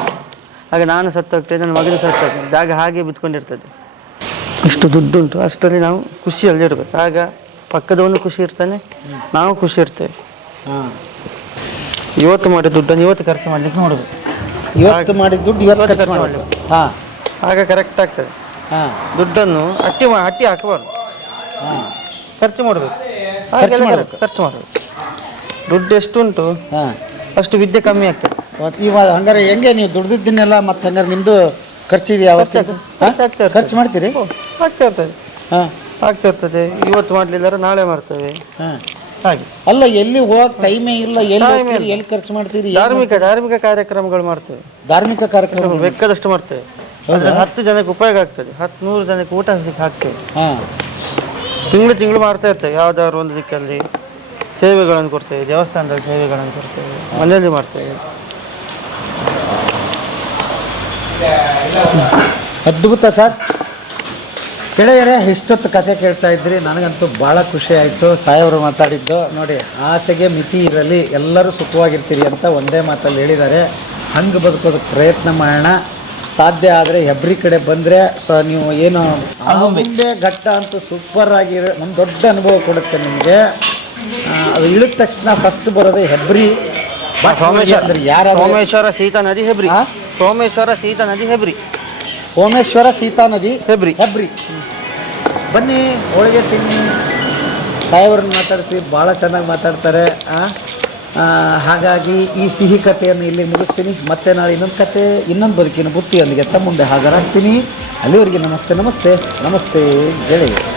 ಆಗ ನಾನು ಸತ್ತೋಗ್ತೇನೆ, ನನ್ನ ಮಗನ ಸತ್ತೋಗ್ತೇನೆ, ಜಾಗ ಹಾಗೆ ಬಿತ್ಕೊಂಡಿರ್ತದೆ. ಇಷ್ಟು ದುಡ್ಡುಂಟು, ಅಷ್ಟರಲ್ಲಿ ನಾವು ಖುಷಿಯಲ್ಲಿ ಇರಬೇಕು. ಆಗ ಪಕ್ಕದವನು ಖುಷಿ ಇರ್ತಾನೆ, ನಾವು ಖುಷಿ ಇರ್ತೇವೆ. ಇವತ್ತು ಮಾಡಿದ ದುಡ್ಡನ್ನು ಇವತ್ತು ಖರ್ಚು ಮಾಡಲಿಕ್ಕೆ ನೋಡಬೇಕು. ಇವತ್ತು ಮಾಡಿದ ದುಡ್ಡು ಇವತ್ತು ಖರ್ಚು ಮಾಡಬೇಕು. ಆಗ ಕರೆಕ್ಟ್ ಆಗ್ತದೆ. ದುಡ್ಡನ್ನು ಹಟ್ಟಿ ಹಾಕಬಾರ್ದು, ಖರ್ಚು ಮಾಡಬೇಕು. ಖರ್ಚು ಮಾಡಬೇಕು. ದುಡ್ಡು ಎಷ್ಟುಂಟು ಅಷ್ಟು ವಿದ್ಯೆ ಕಮ್ಮಿ ಆಗ್ತದೆ. ಇವಾಗ ಹಂಗಾರೆ ಹೆಂಗೆ ನೀವು ದುಡ್ದಿದ್ದನ್ನೆಲ್ಲ ಮತ್ತೆ ಹಂಗಾರೆ ನಿಮ್ಮದು ಖರ್ಚಿದೆಯಾ? ಖರ್ಚು ಮಾಡ್ತೀರಿ? ಆಗ್ತಾ ಇರ್ತದೆ. ಇವತ್ತು ಮಾಡಲಿಲ್ಲ ನಾಳೆ ಮಾಡ್ತೇವೆ. ಹಾಗೆ ಅಲ್ಲ, ಎಲ್ಲಿ ಹೋಗಕ್ಕೆ ಟೈಮೇ ಇಲ್ಲ, ಎಲ್ಲಿ ಖರ್ಚು ಮಾಡ್ತೀರಿ? ಧಾರ್ಮಿಕ ಕಾರ್ಯಕ್ರಮಗಳು ಮಾಡ್ತೇವೆ. ಧಾರ್ಮಿಕ ಕಾರ್ಯಕ್ರಮ ಬೇಕಾದಷ್ಟು ಮಾಡ್ತೇವೆ. 10 ಜನಕ್ಕೆ ಉಪಯೋಗ ಆಗ್ತದೆ, 100 ಜನಕ್ಕೆ ಊಟ ಹಾಕ್ತೇವೆ. ತಿಂಗಳು ಮಾಡ್ತಾ ಇರ್ತೇವೆ. ಯಾವ್ದಾದ್ರು ಒಂದು ದಿಕ್ಕಲ್ಲಿ ಸೇವೆಗಳನ್ನು ಕೊಡ್ತೇವೆ, ದೇವಸ್ಥಾನದಲ್ಲಿ ಸೇವೆಗಳನ್ನು ಕೊಡ್ತೇವೆ, ಮನೆಯಲ್ಲಿ ಮಾಡ್ತೇವೆ. ಅದ್ಭುತ ಸರ್. ಗೆಳೆಯರೇ, ಇಷ್ಟೊತ್ತು ಕತೆ ಕೇಳ್ತಾ ಇದ್ರಿ. ನನಗಂತೂ ಭಾಳ ಖುಷಿ ಆಯಿತು. ಸಾಯವರು ಮಾತಾಡಿದ್ದು ನೋಡಿ, ಆಸೆಗೆ ಮಿತಿ ಇರಲಿ, ಎಲ್ಲರೂ ಸುಖವಾಗಿರ್ತೀರಿ ಅಂತ ಒಂದೇ ಮಾತಲ್ಲಿ ಹೇಳಿದ್ದಾರೆ. ಹಂಗೆ ಬದುಕೋದಕ್ಕೆ ಪ್ರಯತ್ನ ಮಾಡೋಣ. ಸಾಧ್ಯ ಆದರೆ ಹೆಬ್ರಿ ಕಡೆ ಬಂದರೆ ನೀವು ಏನು ಆಗುಂಬೆ ಘಟ್ಟ ಅಂತೂ ಸೂಪರ್ ಆಗಿರೋ ಒಂದು ದೊಡ್ಡ ಅನುಭವ ಕೊಡುತ್ತೆ ನಿಮಗೆ. ಅದು ಇಳಿದ ತಕ್ಷಣ ಫಸ್ಟ್ ಬರೋದೇ ಹೆಬ್ರಿ. ಅಂದರೆ ಯಾರು? ಸೋಮೇಶ್ವರ ಸೀತಾ ನದಿ ಹೆಬ್ರಿ. ಸೋಮೇಶ್ವರ ಸೀತಾ ನದಿ ಹೆಬ್ರಿ. ಸೋಮೇಶ್ವರ ಸೀತಾ ನದಿ ಹೆಬ್ರಿ. ಬನ್ನಿ, ಹೋಳಿಗೆ ತಿನ್ನಿ. ಸಾಯವ್ರನ್ನ ಮಾತಾಡಿಸಿ, ಭಾಳ ಚೆನ್ನಾಗಿ ಮಾತಾಡ್ತಾರೆ. ಹಾಗಾಗಿ ಈ ಸಿಹಿ ಕಥೆಯನ್ನು ಇಲ್ಲಿ ಮುಗಿಸ್ತೀನಿ. ಮತ್ತೆ ನಾಳೆ ಇನ್ನೊಂದು ಕತೆ, ಇನ್ನೊಂದು ಬದುಕಿನ ಬುತ್ತಿಯೊಂದಿಗೆ ತಮ್ಮ ಮುಂದೆ ಹಾಜರಾಗ್ತೀನಿ. ಅಲ್ಲಿವರೆಗೆ ನಮಸ್ತೆ ನಮಸ್ತೆ ನಮಸ್ತೆ ಗೆಳೆಯರು.